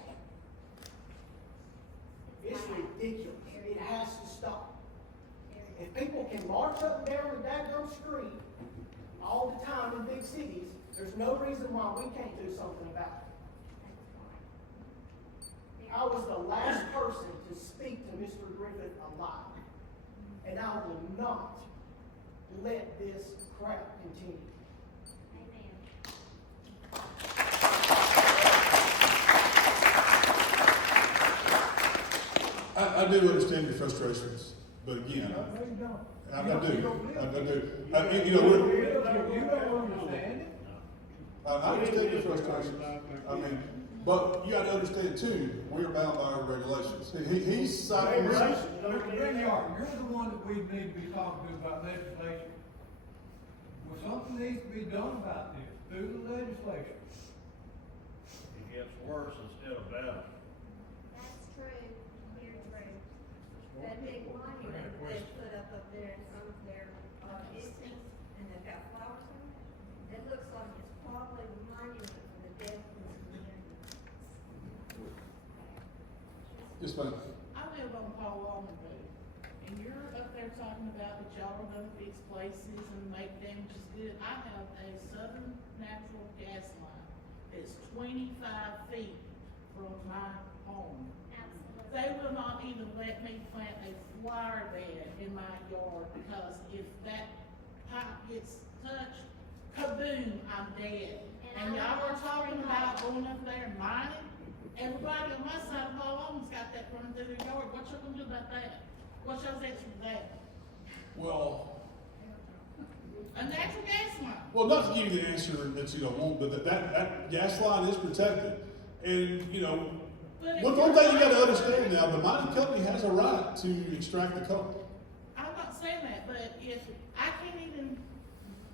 It's ridiculous. It has to stop. If people can march up and down the daggone street all the time in big cities, there's no reason why we can't do something about it. I was the last person to speak to Mr. Griffith alive, and I will not let this crap continue. I do understand your frustrations, but again, I do. You know, I understand your frustrations. I mean, but you gotta understand too, we're bound by our regulations. He's citing. Mr. Grinyard, you're the one that we need to be talking to about legislation. Well, something needs to be done about this through the legislation. It gets worse instead of better. That's true, very true. That big monument that they put up there in front of their, entrance, and they've got flowers on it, it looks like it's probably the monument for the dead in the community. Yes, ma'am. I live on Paul Walton Road, and you're up there talking about that y'all are gonna fix places and make damages good. I have a southern natural gas line that's 25 feet from my home. Absolutely. They will not even let me plant a flower bed in my yard because if that pipe gets touched, kaboom, I'm dead. And y'all are talking about going up there and mining? Everybody on my side of Paul Walton's got that running through their yard. What y'all gonna do about that? What's y'all's answer to that? Well, A natural gas line. well, not to give you the answer that you don't want, but that gas line is protected. And, you know, But if one you're thing you gotta mining- understand now, the mining company has a right to extract the coal. I'm not saying that, but if I can't even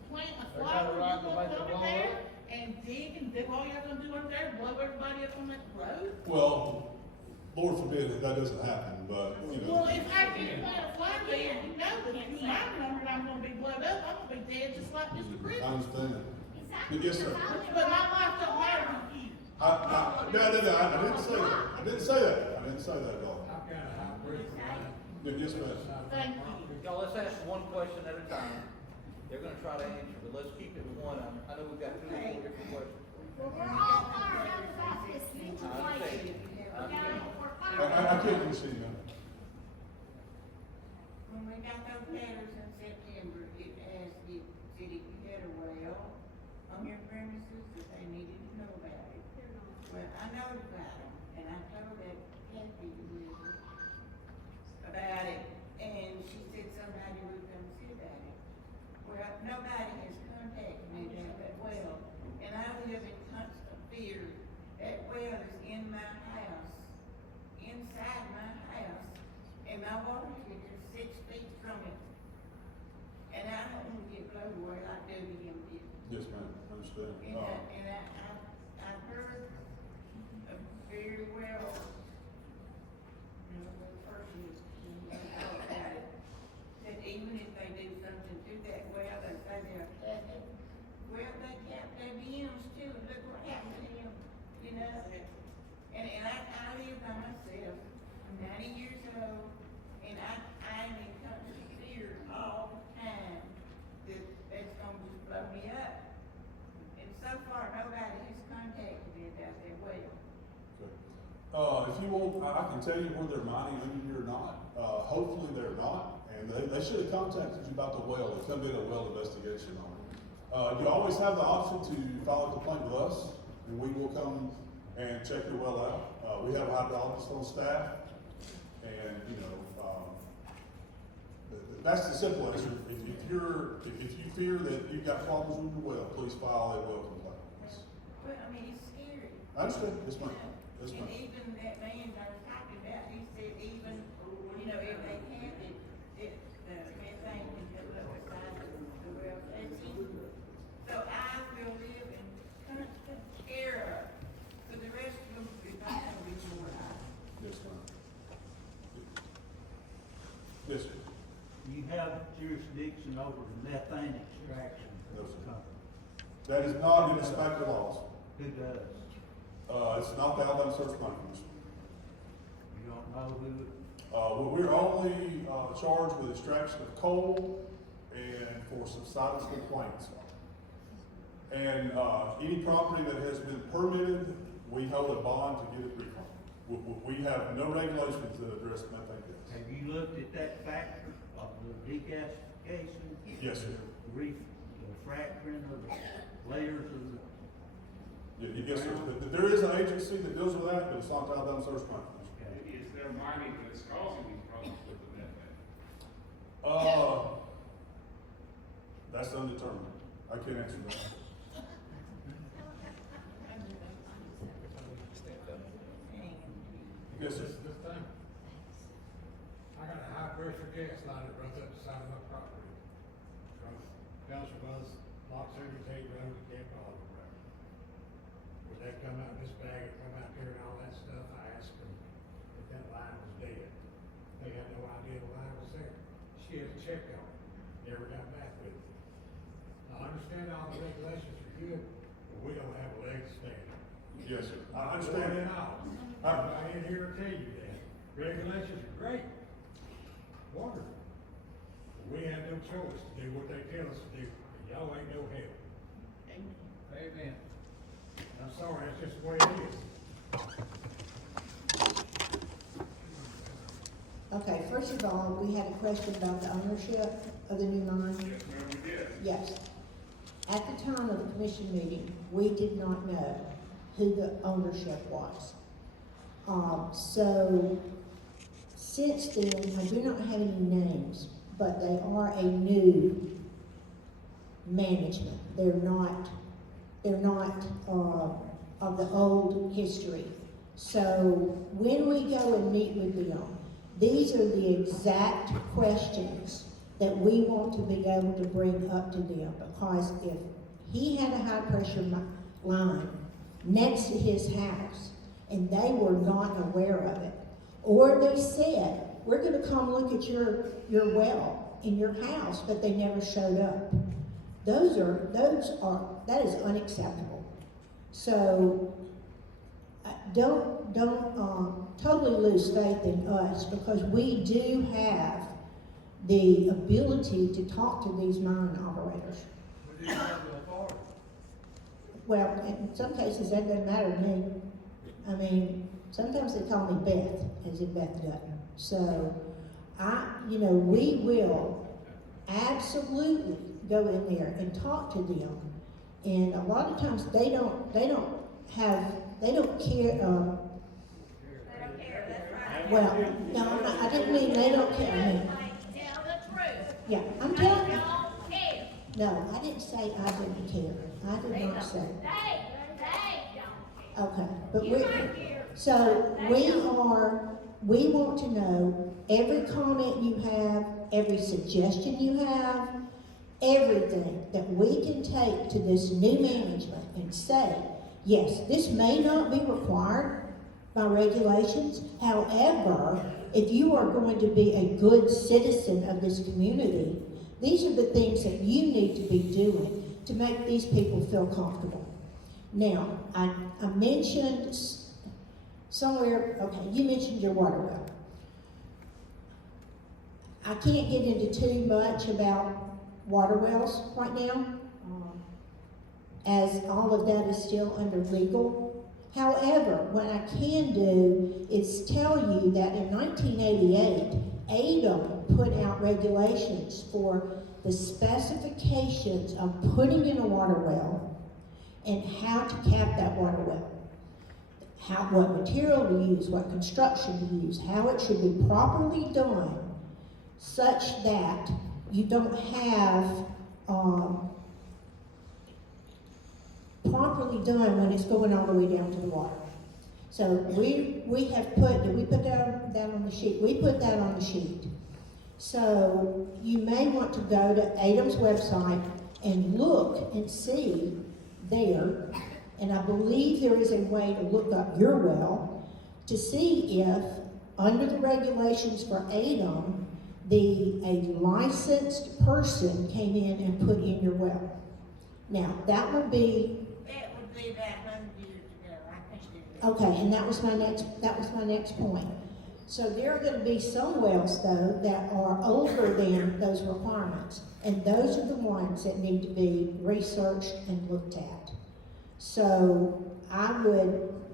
plant a They got a flower, right you're to gonna make come it up blow there up. and dig and do all y'all gonna do up there, blow everybody up on that road? Well, Lord forbid that doesn't happen, but, you Well, know. if I can't plant a flower bed, you know that if you mine under it, I'm gonna be blowed up, I'm gonna be dead just like Mr. I Griffin. understand. Exactly. Yes, sir. But my life don't matter to you. No, I didn't say that. I didn't say that. I didn't say that at all. I kinda agree with that. Yes, ma'am. Thank you. Y'all, let's ask one question at a time. They're gonna try to answer, but let's keep it one. I know we've got 2 or 4 different questions. Well, we're all fired up about this situation. I understand. We're I fired can't understand that. When we got those letters in September, it asked if city could get a well on your premises that they needed to know about it. Well, I notified them, and I told that happy with her about it, and she said somebody would come see about it. Well, nobody has contacted me about that well, and I live in constant fear. That well is in my house, inside my house, and my water heater is 6 feet from it. And I don't want to get blown away like WM did. Yes, ma'am, understand. I've heard a very well, person talk about it, that even if they do something to that well, they say they'll cap it. Well, they cap their BMs too, and look what happened to them, you know? And I live by myself, I'm 90 years old, and I am in constant fear all the time that that's gonna just blow me up. And so far, nobody has contacted me about that well. If you want, I can tell you where they're mining under you or not. Hopefully they're not, and they should have contacted you about the well. They come in a well investigation on it. You always have the option to file a complaint with us, and we will come and check your well out. We have a hydrologist on staff, and that's the simple answer. If you fear that you've got problems with your well, please file a well complaint. Well, I mean, it's scary. I understand. Yes, ma'am. Yes, And ma'am. even that man I was talking about, he said even, if they can't, the methane can go up the side of the well touching. So I will live in constant terror for the rest of them, if I have to be more high. Yes, ma'am. Yes, sir. You have jurisdiction over the methane extraction No, sir. company. That is not in the inspector laws. Who does? It's not the Alabama Surface Mine Commission. You don't know who? Well, we're only, charged with extraction of coal and for subsidence complaints. And, any property that has been permitted, we hold a bond to get it reclaimed. We have no regulations that address methane gas. Have you looked at that factor of the regasification? Yes, sir. The fracturing of the layers of the. Yes, sir. There is an agency that deals with that, but it's not the Alabama Surface Mine Commission. Maybe it's their mining that's causing these problems with the methane. That's undetermined. I can't answer that. Yes, sir. This thing, I got a high pressure gas line that runs up the side of my property. From Belcher Buzz, Lock Center's Hay Road, to Camp Oliver Road. Would that come out in this bag and come out there and all that stuff? I asked them if that line was dead. They had no idea the line was there. She had to check on it, never got back with it. I understand all the regulations are good, but we don't have a leg to stand on. Yes, sir. I understand. I'm in here to tell you that. Regulations are great. Wonderful. But we have no choice to do what they tell us to do. And y'all ain't no help. Amen. I'm sorry, that's just the way it is. Okay, first of all, we had a question about the ownership of the new mine. Yes, ma'am, we did. Yes. At the time of the commission meeting, we did not know who the ownership was. So since then, I do not have any names, but they are a new management. They're not of the old history. So when we go and meet with them, these are the exact questions that we want to be able to bring up to them, because if he had a high pressure line next to his house and they were not aware of it, or they said, we're gonna come look at your well in your house, but they never showed up. That is unacceptable. So don't totally lose faith in us, because we do have the ability to talk to these mine operators. We didn't have the authority. Well, in some cases, that doesn't matter to me. I mean, sometimes they call me Beth, as in Beth Dutton. So, we will absolutely go in there and talk to them. And a lot of times they don't care. They don't care, that's Well, no, I didn't mean they don't care. I mean, Tell the truth. yeah, I'm They telling you. don't care. No, I didn't say I didn't care. I did not say. They don't care. Okay, but You might care. so but we they don't. we want to know every comment you have, every suggestion you have, everything that we can take to this new management and say, yes, this may not be required by regulations. However, if you are going to be a good citizen of this community, these are the things that you need to be doing to make these people feel comfortable. Now, I mentioned somewhere, okay, you mentioned your water well. I can't get into too much about water wells right now, as all of that is still under legal. However, what I can do is tell you that in 1988, ADM put out regulations for the specifications of putting in a water well and how to cap that water well. What material to use, what construction to use, how it should be properly done such that you don't have properly done when it's going all the way down to the water. So we have put, did we put that on the sheet? We put that on the sheet. So you may want to go to ADAM's website and look and see there, and I believe there is a way to look up your well to see if, under the regulations for ADAM, a licensed person came in and put in your well. Now, that would be about 100 years ago, I think it is. okay, and that was my next point. So there are going to be some wells though that are older than those requirements, and those are the ones that need to be researched and looked at. So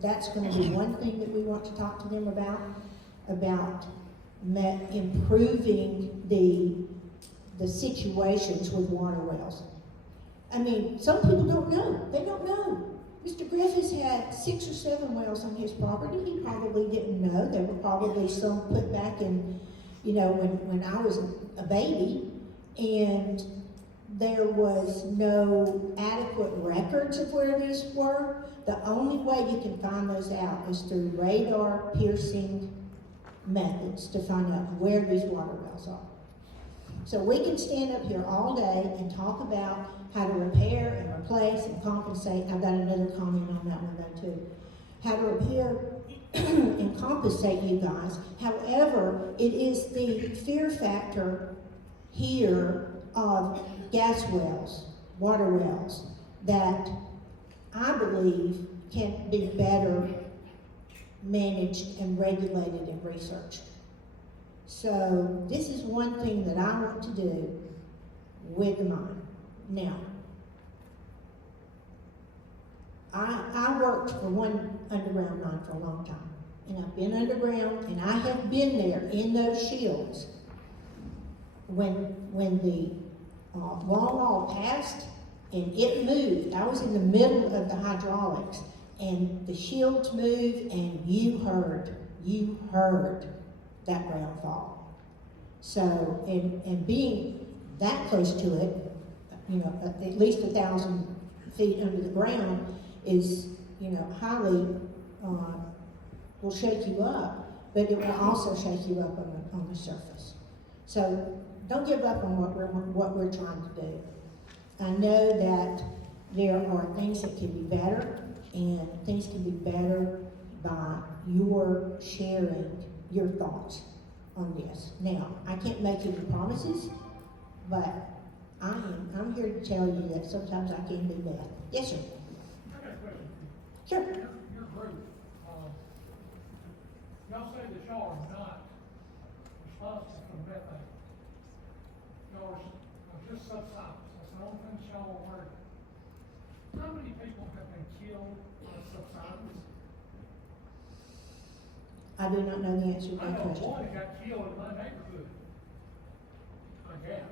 that's going to be one thing that we want to talk to them about improving the situations with water wells. I mean, some people don't know. They don't know. Mr. Griffiths had 6 or 7 wells on his property. He probably didn't know. There were probably some put back in, when I was a baby, and there was no adequate records of where these were. The only way you can find those out is through radar piercing methods to find out where these water wells are. So we can stand up here all day and talk about how to repair and replace and compensate. I've got another comment on that one though too. How to repair and compensate you guys. However, it is the fear factor here of gas wells, water wells, that I believe can be better managed and regulated and researched. So this is one thing that I want to do with the mine. Now, I worked for one underground mine for a long time, and I've been underground, and I have been there in those shields when the longwall passed and it moved. I was in the middle of the hydraulics, and the shields moved, and you heard that ground fall. So, and being that close to it, at least 1,000 feet under the ground is, highly, will shake you up, but it will also shake you up on the surface. So don't give up on what we're trying to do. I know that there are things that can be better, and things can be better by your sharing your thoughts on this. Now, I can't make any promises, but I'm here to tell you that sometimes I can do that. Yes, sir. I got a question. Sure. Your group, y'all say that y'all are not responsible for methane. Y'all are just subsidence. That's the only thing y'all are worried about. How many people have been killed by subsidence? I do not know the answer to I that know question. one that got killed in my neighborhood. I guess.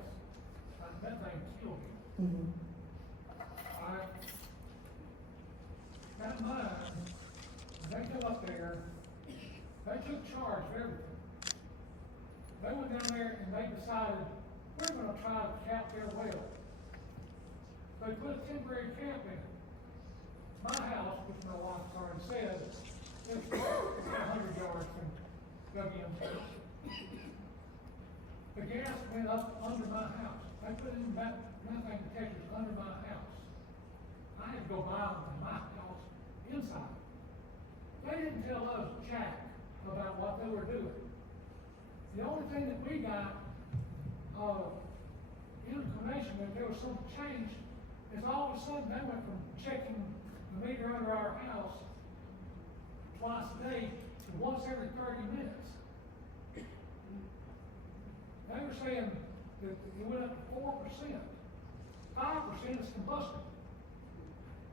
That thing killed him. Mm-hmm. That mine, when they come up there, they took charge of everything. they decided, we're gonna try to cap their well. They put a temporary cap in it. My house, which my wife's already said, is 100 yards from WM's house. The gas went up under my house. They put in methane detectors under my house. I had to go buy them in my house inside. They didn't tell us jack about what they were doing. The only thing that we got, information that there was some change, is all of a sudden they went from checking the meter under our house twice a day to once every 30 minutes. They were saying that it went up to 4%. 5% is combustion.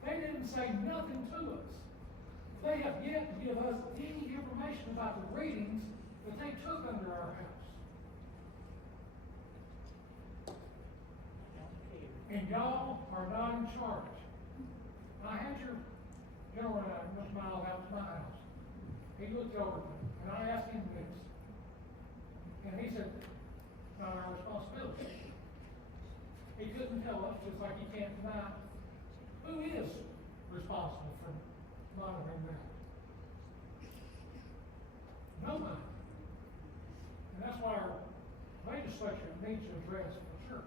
They didn't say nothing to us. They have yet to give us any information about the readings that they took under our house. And y'all are not in charge. I had your gentleman out, Mr. Miles, out to my house. He looked over at me, and I asked him this. And he said, not our responsibility. He couldn't tell us, just like he can't deny who is responsible for monitoring that. Nobody. And that's why our legislature needs to address for sure.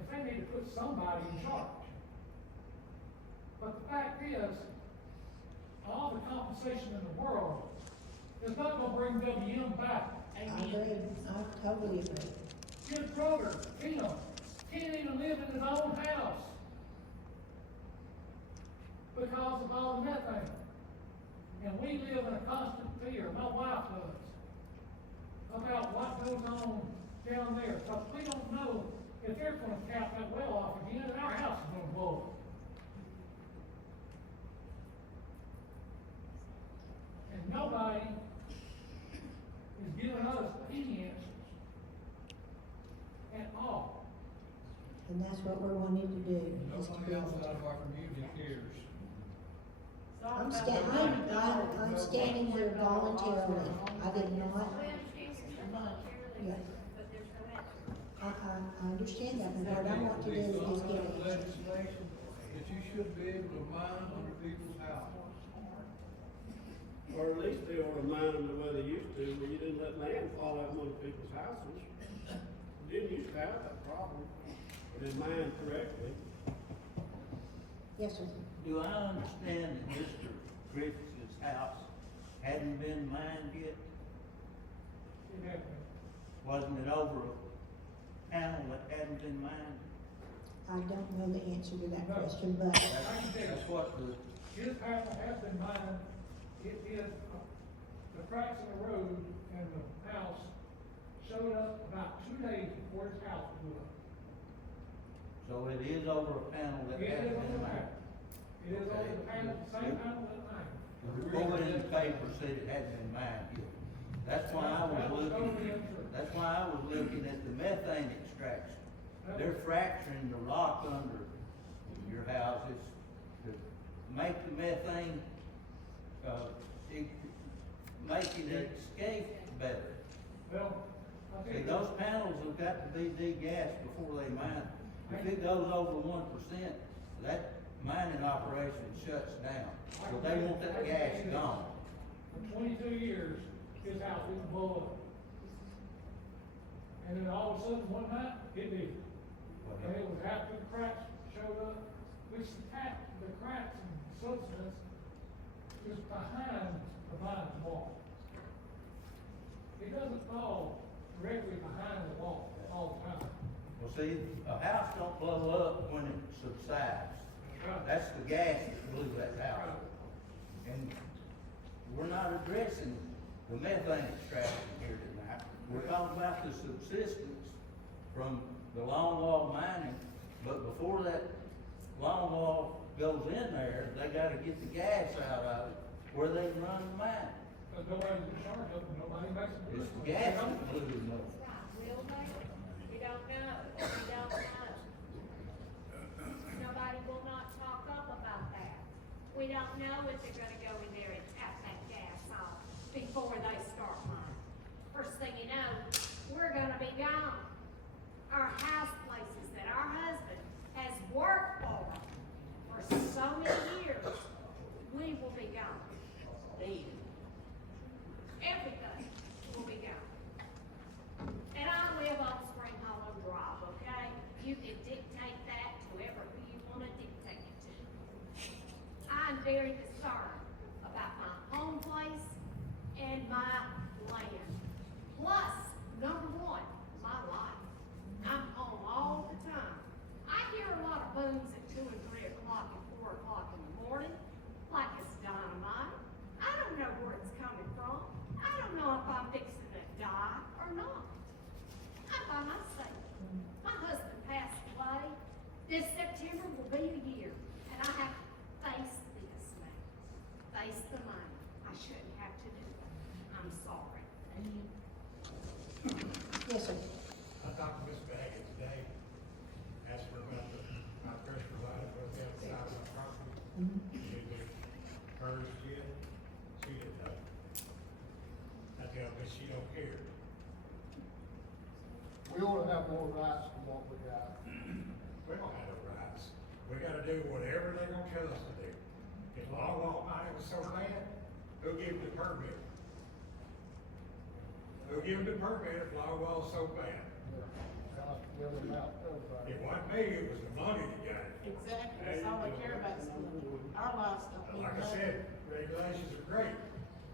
If they need to put somebody in charge. But the fact is, all the compensation in the world is not gonna bring WM back. I agree, I totally agree. His brother, Tim, can't even live in his own house because of all the methane. And we live in a constant fear, my wife does, about what goes on down there. Because we don't know if they're gonna cap that well off again and our house is gonna blow up. And nobody is giving us any answers at all. And that's what we're wanting to do. is to Nobody be else able to- out of our community cares. I'm standing here voluntarily. I did not, We understand you're voluntarily, Yeah. but there's no answer. I understand that, but what I want to do is get answers. Legislation that you should be able to mine under people's houses. Or at least they ought to mine them the way they used to, where you didn't let land fall out of people's houses. You didn't used to have that problem, but they mined correctly. Yes, sir. Do I understand that Mr. Griffith's house hadn't been mined yet? It happened. Wasn't it over a panel that hadn't been mined? I don't know the answer to that No. question, but That's what the, His panel has been mined. It is, the cracks in the road and the house showed up about 2 days before his house blew up. so it is over a panel that It hasn't is on been the mined. map. It is on the panel, the same panel that mine. The report in the paper said it hadn't been mined yet. That's why I was looking, that's why I was looking at the methane extraction. They're fracturing the rock under your houses to make the methane, making it escape better. Well, I See, think those panels have got to be degassed before they mine. If it goes over 1%, that mining operation shuts down. So they want that gas gone. for 22 years, his house didn't blow up. And then all of a sudden, one night, it did. And it was after the cracks showed up, which the cracks and substance is behind the vinyl wall. It doesn't fall directly behind the wall all the time. Well, see, a house don't blow up when it subsides. That's the gas that blew that house. And we're not addressing the methane extraction here tonight. We're talking about the subsistence from the longwall mining, but before that longwall goes in there, they gotta get the gas out of it where they can run the mine. Because nobody's in charge of it, nobody makes a It's decision. the gas that's polluting those. Will they? We don't know, we don't know. Nobody will not talk up about that. We don't know if they're gonna go in there and tap that gas off before they start mining. First thing you know, we're gonna be gone. Our house places that our husband has worked for so many years, we will be gone. Everything will be gone. And I live on Spring Hollow Drive, okay? You can dictate that to whoever you wanna dictate it to. I'm very concerned about my home place and my land. Plus, number one, my life. I'm home all the time. I hear a lot of booms at 2 and 3 o'clock and 4 o'clock in the morning, like it's dynamite. I don't know where it's coming from. I don't know if I'm fixing to die or not. I'm by myself. My husband passed away. This September will be a year, and I have to face this now. Face the money. I shouldn't have to do it. I'm sorry. Yes, sir. I talked to Miss Baggett today, asked her about my pressure provider, but the outside of my property. She did hers yet, she didn't know. I tell her she don't care. We ought to have more rights than what we got. We don't have no rights. We gotta do whatever they gonna tell us to do. If longwall mining was so bad, who gave them the permit? Who gave them the permit if longwall was so bad? It wasn't me, it was the money that got it. Exactly, that's all they care about is our lives don't mean Like I nothing. said, regulations are great,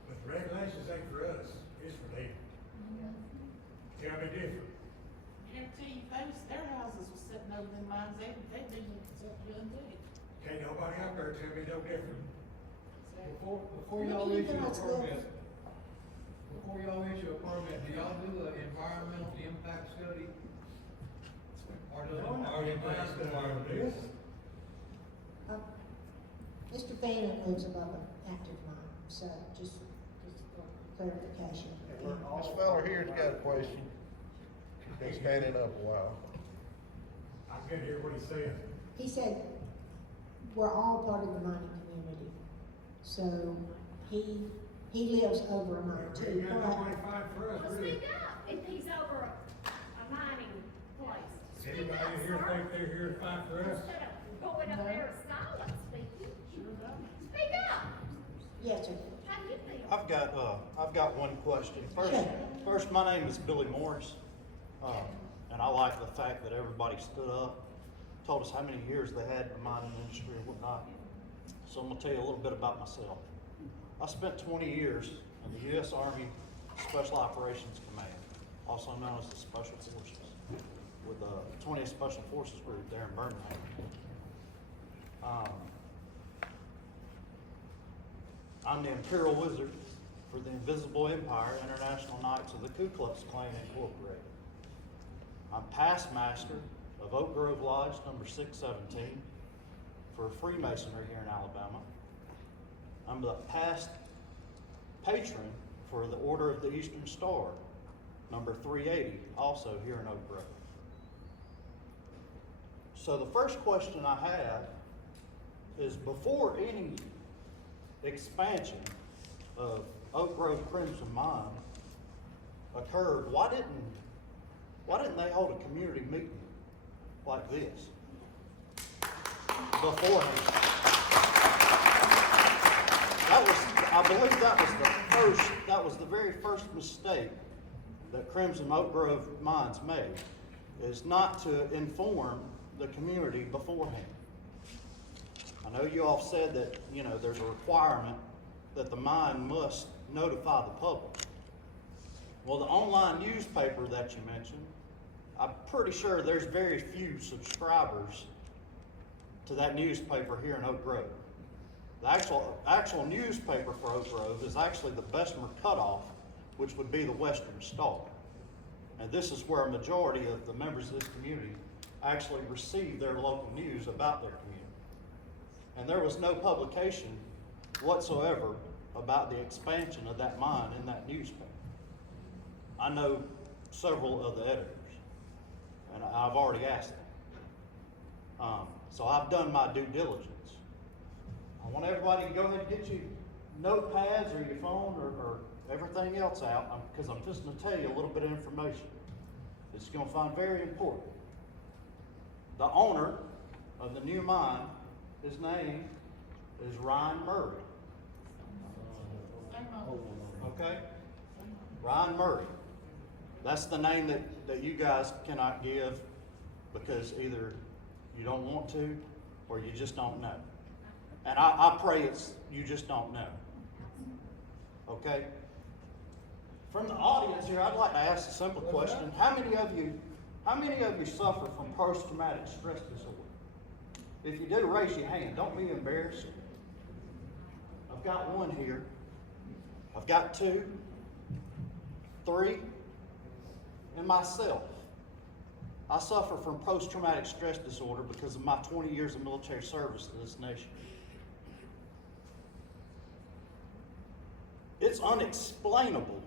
but the regulations ain't for us, it's for them. Tell me different. Guarantee you, their houses were sitting over them mines, they'd be something too. Can't nobody out there tell me no different. Before y'all issue a permit, do y'all do an environmental impact study? Or does it This? Mr. Fannin lives above an active mine, so just for clarification. This fella here's got a question. He's been standing up a while. I couldn't hear what he said. He said, we're all part of the mining community, so he lives over a mine We too, ain't got but nobody fight for us, Well, really. speak up if he's over a mining place. Speak Anybody up, in here sir. think they're here to fight for us? Instead of going up there in silence speaking. Speak up. yes, sir. How do you feel? I've got one question. First, my name is Billy Morris, and I like the fact that everybody stood up, told us how many years they had in the mining industry and whatnot. So I'm gonna tell you a little bit about myself. I spent 20 years in the U.S. Army Special Operations Command, also known as the Special Forces, with the 20th Special Forces Group there in Birmingham. I'm the Imperial Wizard for the Invisible Empire International Knights of the Ku Klux Klan Incorporated. I'm past master of Oak Grove Lodge number 617 for Freemasonry here in Alabama. I'm the past patron for the Order of the Eastern Star number 380, also here in Oak Grove. So the first question I have is, before any expansion of Oak Grove Crimson Mine occurred, why didn't they hold a community meeting like this beforehand? I believe that was the very first mistake that Crimson Oak Grove Mines made, is not to inform the community beforehand. I know you all said that, there's a requirement that the mine must notify the public. Well, the online newspaper that you mentioned, I'm pretty sure there's very few subscribers to that newspaper here in Oak Grove. The actual newspaper for Oak Grove is actually the Bessemer Cutoff, which would be the Western Star. And this is where a majority of the members of this community actually receive their local news about their community. And there was no publication whatsoever about the expansion of that mine in that newspaper. I know several of the editors, and I've already asked them. So I've done my due diligence. I want everybody to go ahead and get your notepads or your phone or everything else out, because I'm just going to tell you a little bit of information. that you're gonna find very important. The owner of the new mine, his name is Ryan Murray. Okay? Ryan Murray. That's the name that you guys cannot give because either you don't want to or you just don't know. And I pray it's you just don't know. Okay? From the audience here, I'd like to ask a simple question. How many of you suffer from post-traumatic stress disorder? If you do, raise your hand. Don't be embarrassed. I've got one here. I've got 2, 3, and myself. I suffer from post-traumatic stress disorder because of my 20 years of military service to this nation. It's unexplainable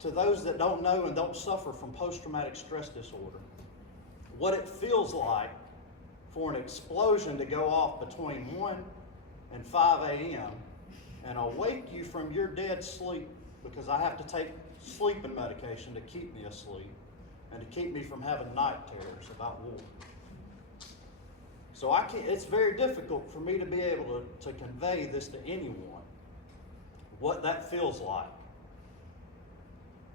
to those that don't know and don't suffer from post-traumatic stress disorder what it feels like for an explosion to go off between 1 and 5 a.m. and awake you from your dead sleep, because I have to take sleeping medication to keep me asleep and to keep me from having night terrors about war. So it's very difficult for me to be able to convey this to anyone, what that feels like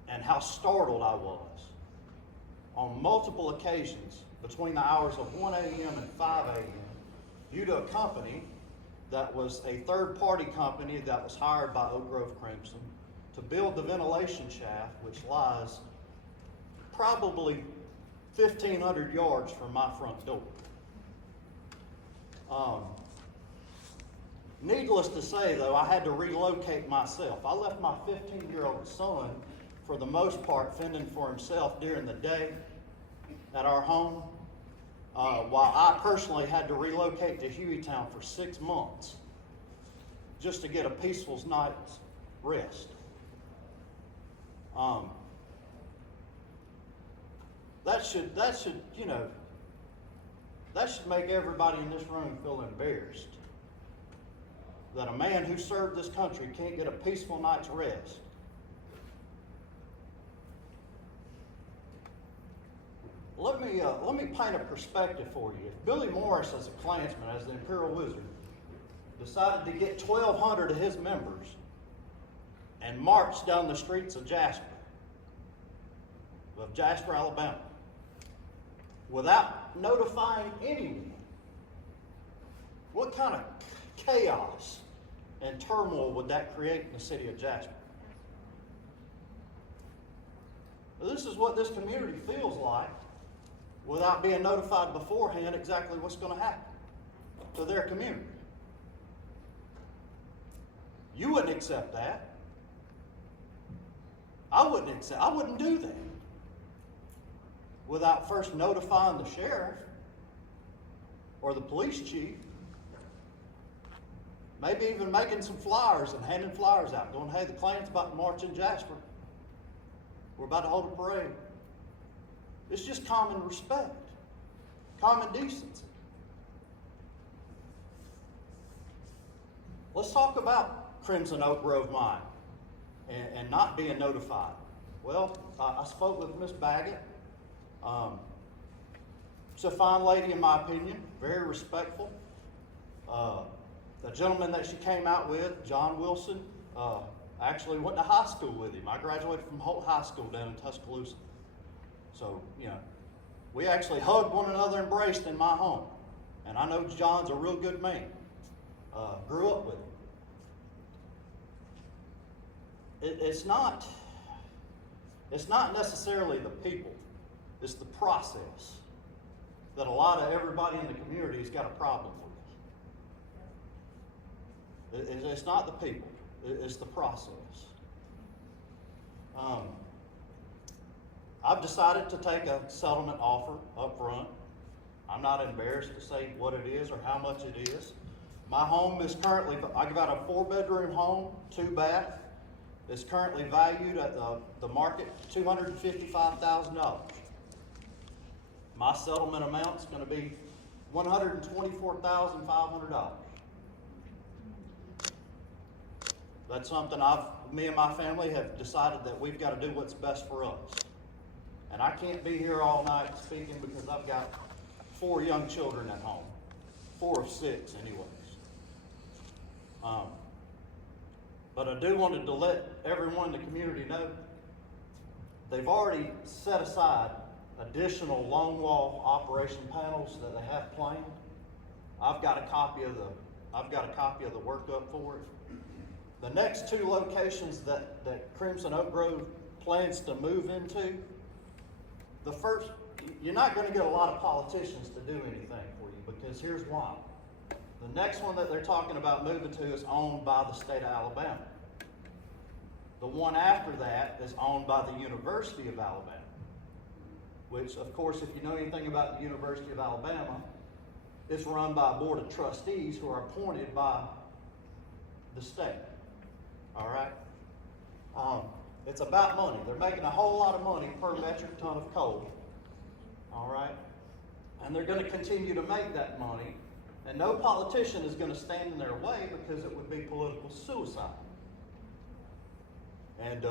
and how startled I was on multiple occasions between the hours of 1 a.m. and 5 a.m. due to a company that was a third-party company that was hired by Oak Grove Crimson to build the ventilation shaft, which lies probably 1,500 yards from my front door. Needless to say, though, I had to relocate myself. I left my 15-year-old son, for the most part, fending for himself during the day at our home, while I personally had to relocate to Hueytown for 6 months just to get a peaceful night's rest. That should make everybody in this room feel embarrassed that a man who served this country can't get a peaceful night's rest. Let me paint a perspective for you. If Billy Morris, as a Klansman, as the Imperial Wizard, decided to get 1,200 of his members and march down the streets of Jasper, Alabama, without notifying anyone, what kind of chaos and turmoil would that create in the city of Jasper? Well, this is what this community feels like without being notified beforehand exactly what's going to happen to their community. You wouldn't accept that. I wouldn't do that without first notifying the sheriff or the police chief. Maybe even making some flyers and handing flyers out, going, hey, the Klan's about to march in Jasper. We're about to hold a parade. It's just common respect, common decency. Let's talk about Crimson Oak Grove Mine and not being notified. Well, I spoke with Miss Baggett. She's a fine lady in my opinion, very respectful. The gentleman that she came out with, John Wilson, I actually went to high school with him. I graduated from Holt High School down in Tuscaloosa. So, we actually hugged one another, embraced in my home. And I know John's a real good man. Grew up with him. It's not necessarily the people, it's the process that a lot of everybody in the community has got a problem with. It's not the people, it's the process. I've decided to take a settlement offer up front. I'm not embarrassed to say what it is or how much it is. My home is currently, I got a 4-bedroom home, 2-bath. It's currently valued at the market $255,000. My settlement amount is going to be $124,500. That's something me and my family have decided that we've got to do what's best for us. And I can't be here all night speaking because I've got 4 young children at home. 4 of 6 anyways. But I do wanted to let everyone in the community know they've already set aside additional longwall operation panels that they have planned. I've got a copy of the workup for it. The next 2 locations that Crimson Oak Grove plans to move into, the first, you're not going to get a lot of politicians to do anything for you because here's why. The next one that they're talking about moving to is owned by the state of Alabama. The one after that is owned by the University of Alabama, which, of course, if you know anything about the University of Alabama, it's run by a board of trustees who are appointed by the state. All right? It's about money. They're making a whole lot of money per metric ton of coal. All right? And they're going to continue to make that money. And no politician is going to stand in their way because it would be political suicide. And,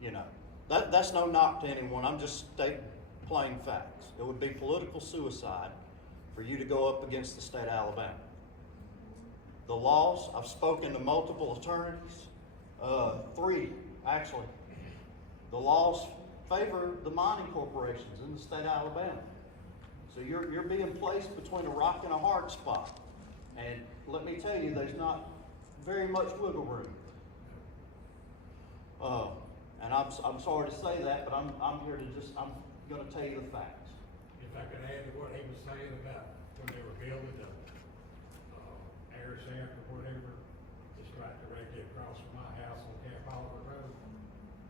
you know, that's no knock to anyone. I'm just stating plain facts. It would be political suicide for you to go up against the state of Alabama. The laws, I've spoken to multiple attorneys, 3 actually. The laws favor the mining corporations in the state of Alabama. So you're being placed between a rock and a hard spot. And let me tell you, there's not very much wiggle room. And I'm sorry to say that, but I'm here to I'm going to tell you the facts. If I could add to what he was saying about when they were building the air shaft or whatever, just right directly across from my house on Camp Oliver Road,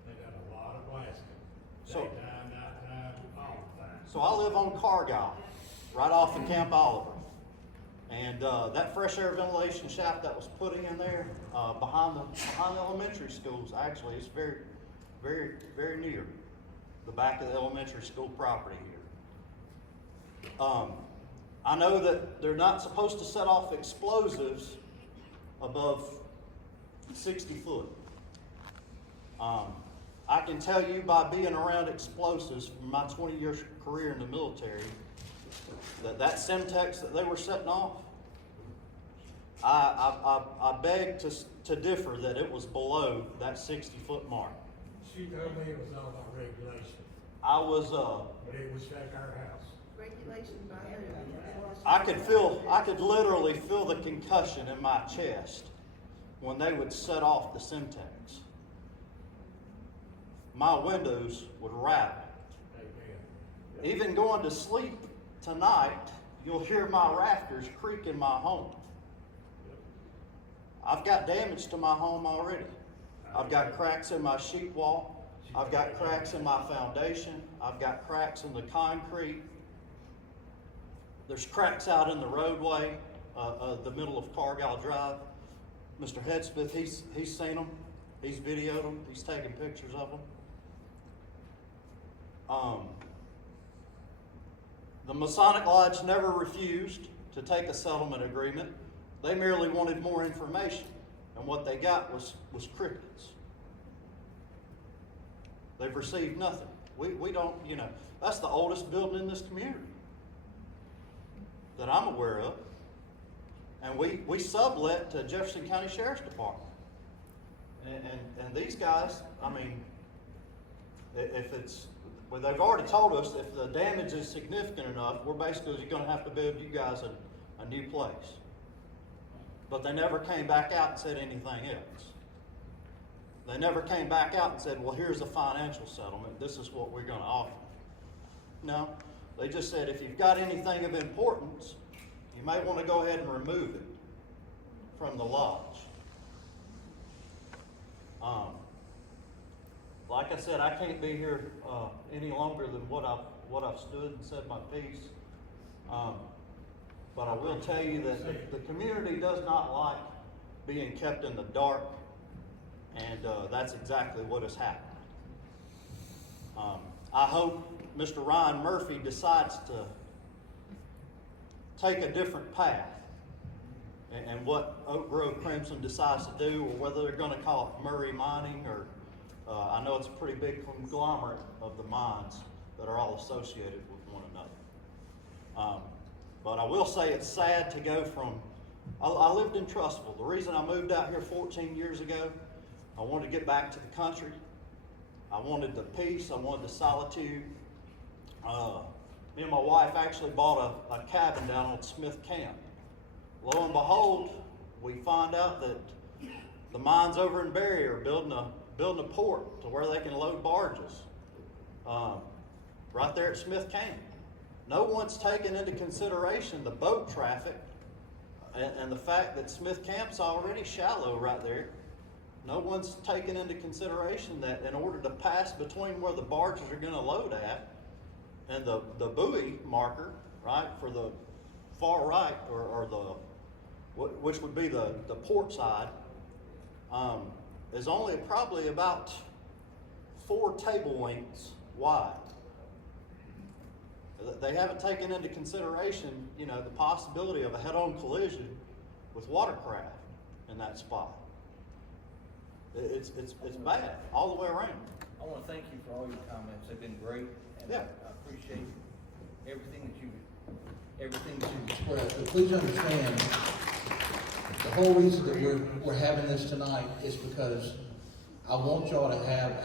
they done a lot of blasting. Daytime, nighttime, all the time. So I live on Cargyle, right off of Camp Oliver. And that fresh air ventilation shaft that was put in there behind the elementary schools, actually, is very, very, very near the back of the elementary school property here. I know that they're not supposed to set off explosives above 60 foot. I can tell you by being around explosives from my 20-year career in the military, that Semtex that they were setting off, I beg to differ that it was below that 60-foot mark. She told me it was all about regulation, But it was like our house. Regulation by I could literally feel the concussion in my chest when they would set off the Semtex. My windows would rattle. Amen. Even going to sleep tonight, you'll hear my rafters creak in my home. I've got damage to my home already. I've got cracks in my sheet wall. I've got cracks in my foundation. I've got cracks in the concrete. There's cracks out in the roadway, the middle of Cargyle Drive. Mr. Hedsmith, he's seen them. He's videoed them. He's taken pictures of them. The Masonic Lodge never refused to take a settlement agreement. They merely wanted more information, and what they got was crickets. They've received nothing. We don't, that's the oldest building in this community that I'm aware of. And we sublet to Jefferson County Sheriff's Department. And these guys, well, they've already told us if the damage is significant enough, we're basically going to have to build you guys a new place. But they never came back out and said anything else. They never came back out and said, well, here's a financial settlement. This is what we're going to offer. No, they just said, if you've got anything of importance, you may want to go ahead and remove it from the lodge. Like I said, I can't be here any longer than what I've stood and said my piece. But I will tell you that the community does not like being kept in the dark, and that's exactly what has happened. I hope Mr. Ryan Murphy decides to take a different path and what Oak Grove Crimson decides to do, or whether they're gonna call it Murray Mining, or, I know it's a pretty big conglomerate of the mines that are all associated with one another. But I will say it's sad to go from, I lived in Trustful. The reason I moved out here 14 years ago, I wanted to get back to the country. I wanted the peace, I wanted the solitude. Me and my wife actually bought a cabin down on Smith Camp. Lo and behold, we find out that the mines over in Berry are building a port to where they can load barges, right there at Smith Camp. No one's taken into consideration the boat traffic and the fact that Smith Camp's already shallow right there. No one's taken into consideration that in order to pass between where the barges are gonna load at and the buoy marker, right, for the far right, or which would be the port side, is only probably about 4 table lengths wide. They haven't taken into consideration, you know, the possibility of a head-on collision with watercraft in that spot. It's bad all the way around. I wanna thank you for all your comments, they've been great, and Yeah. I appreciate everything that you've expressed. But please understand, the whole reason that we're having this tonight is because I want y'all to have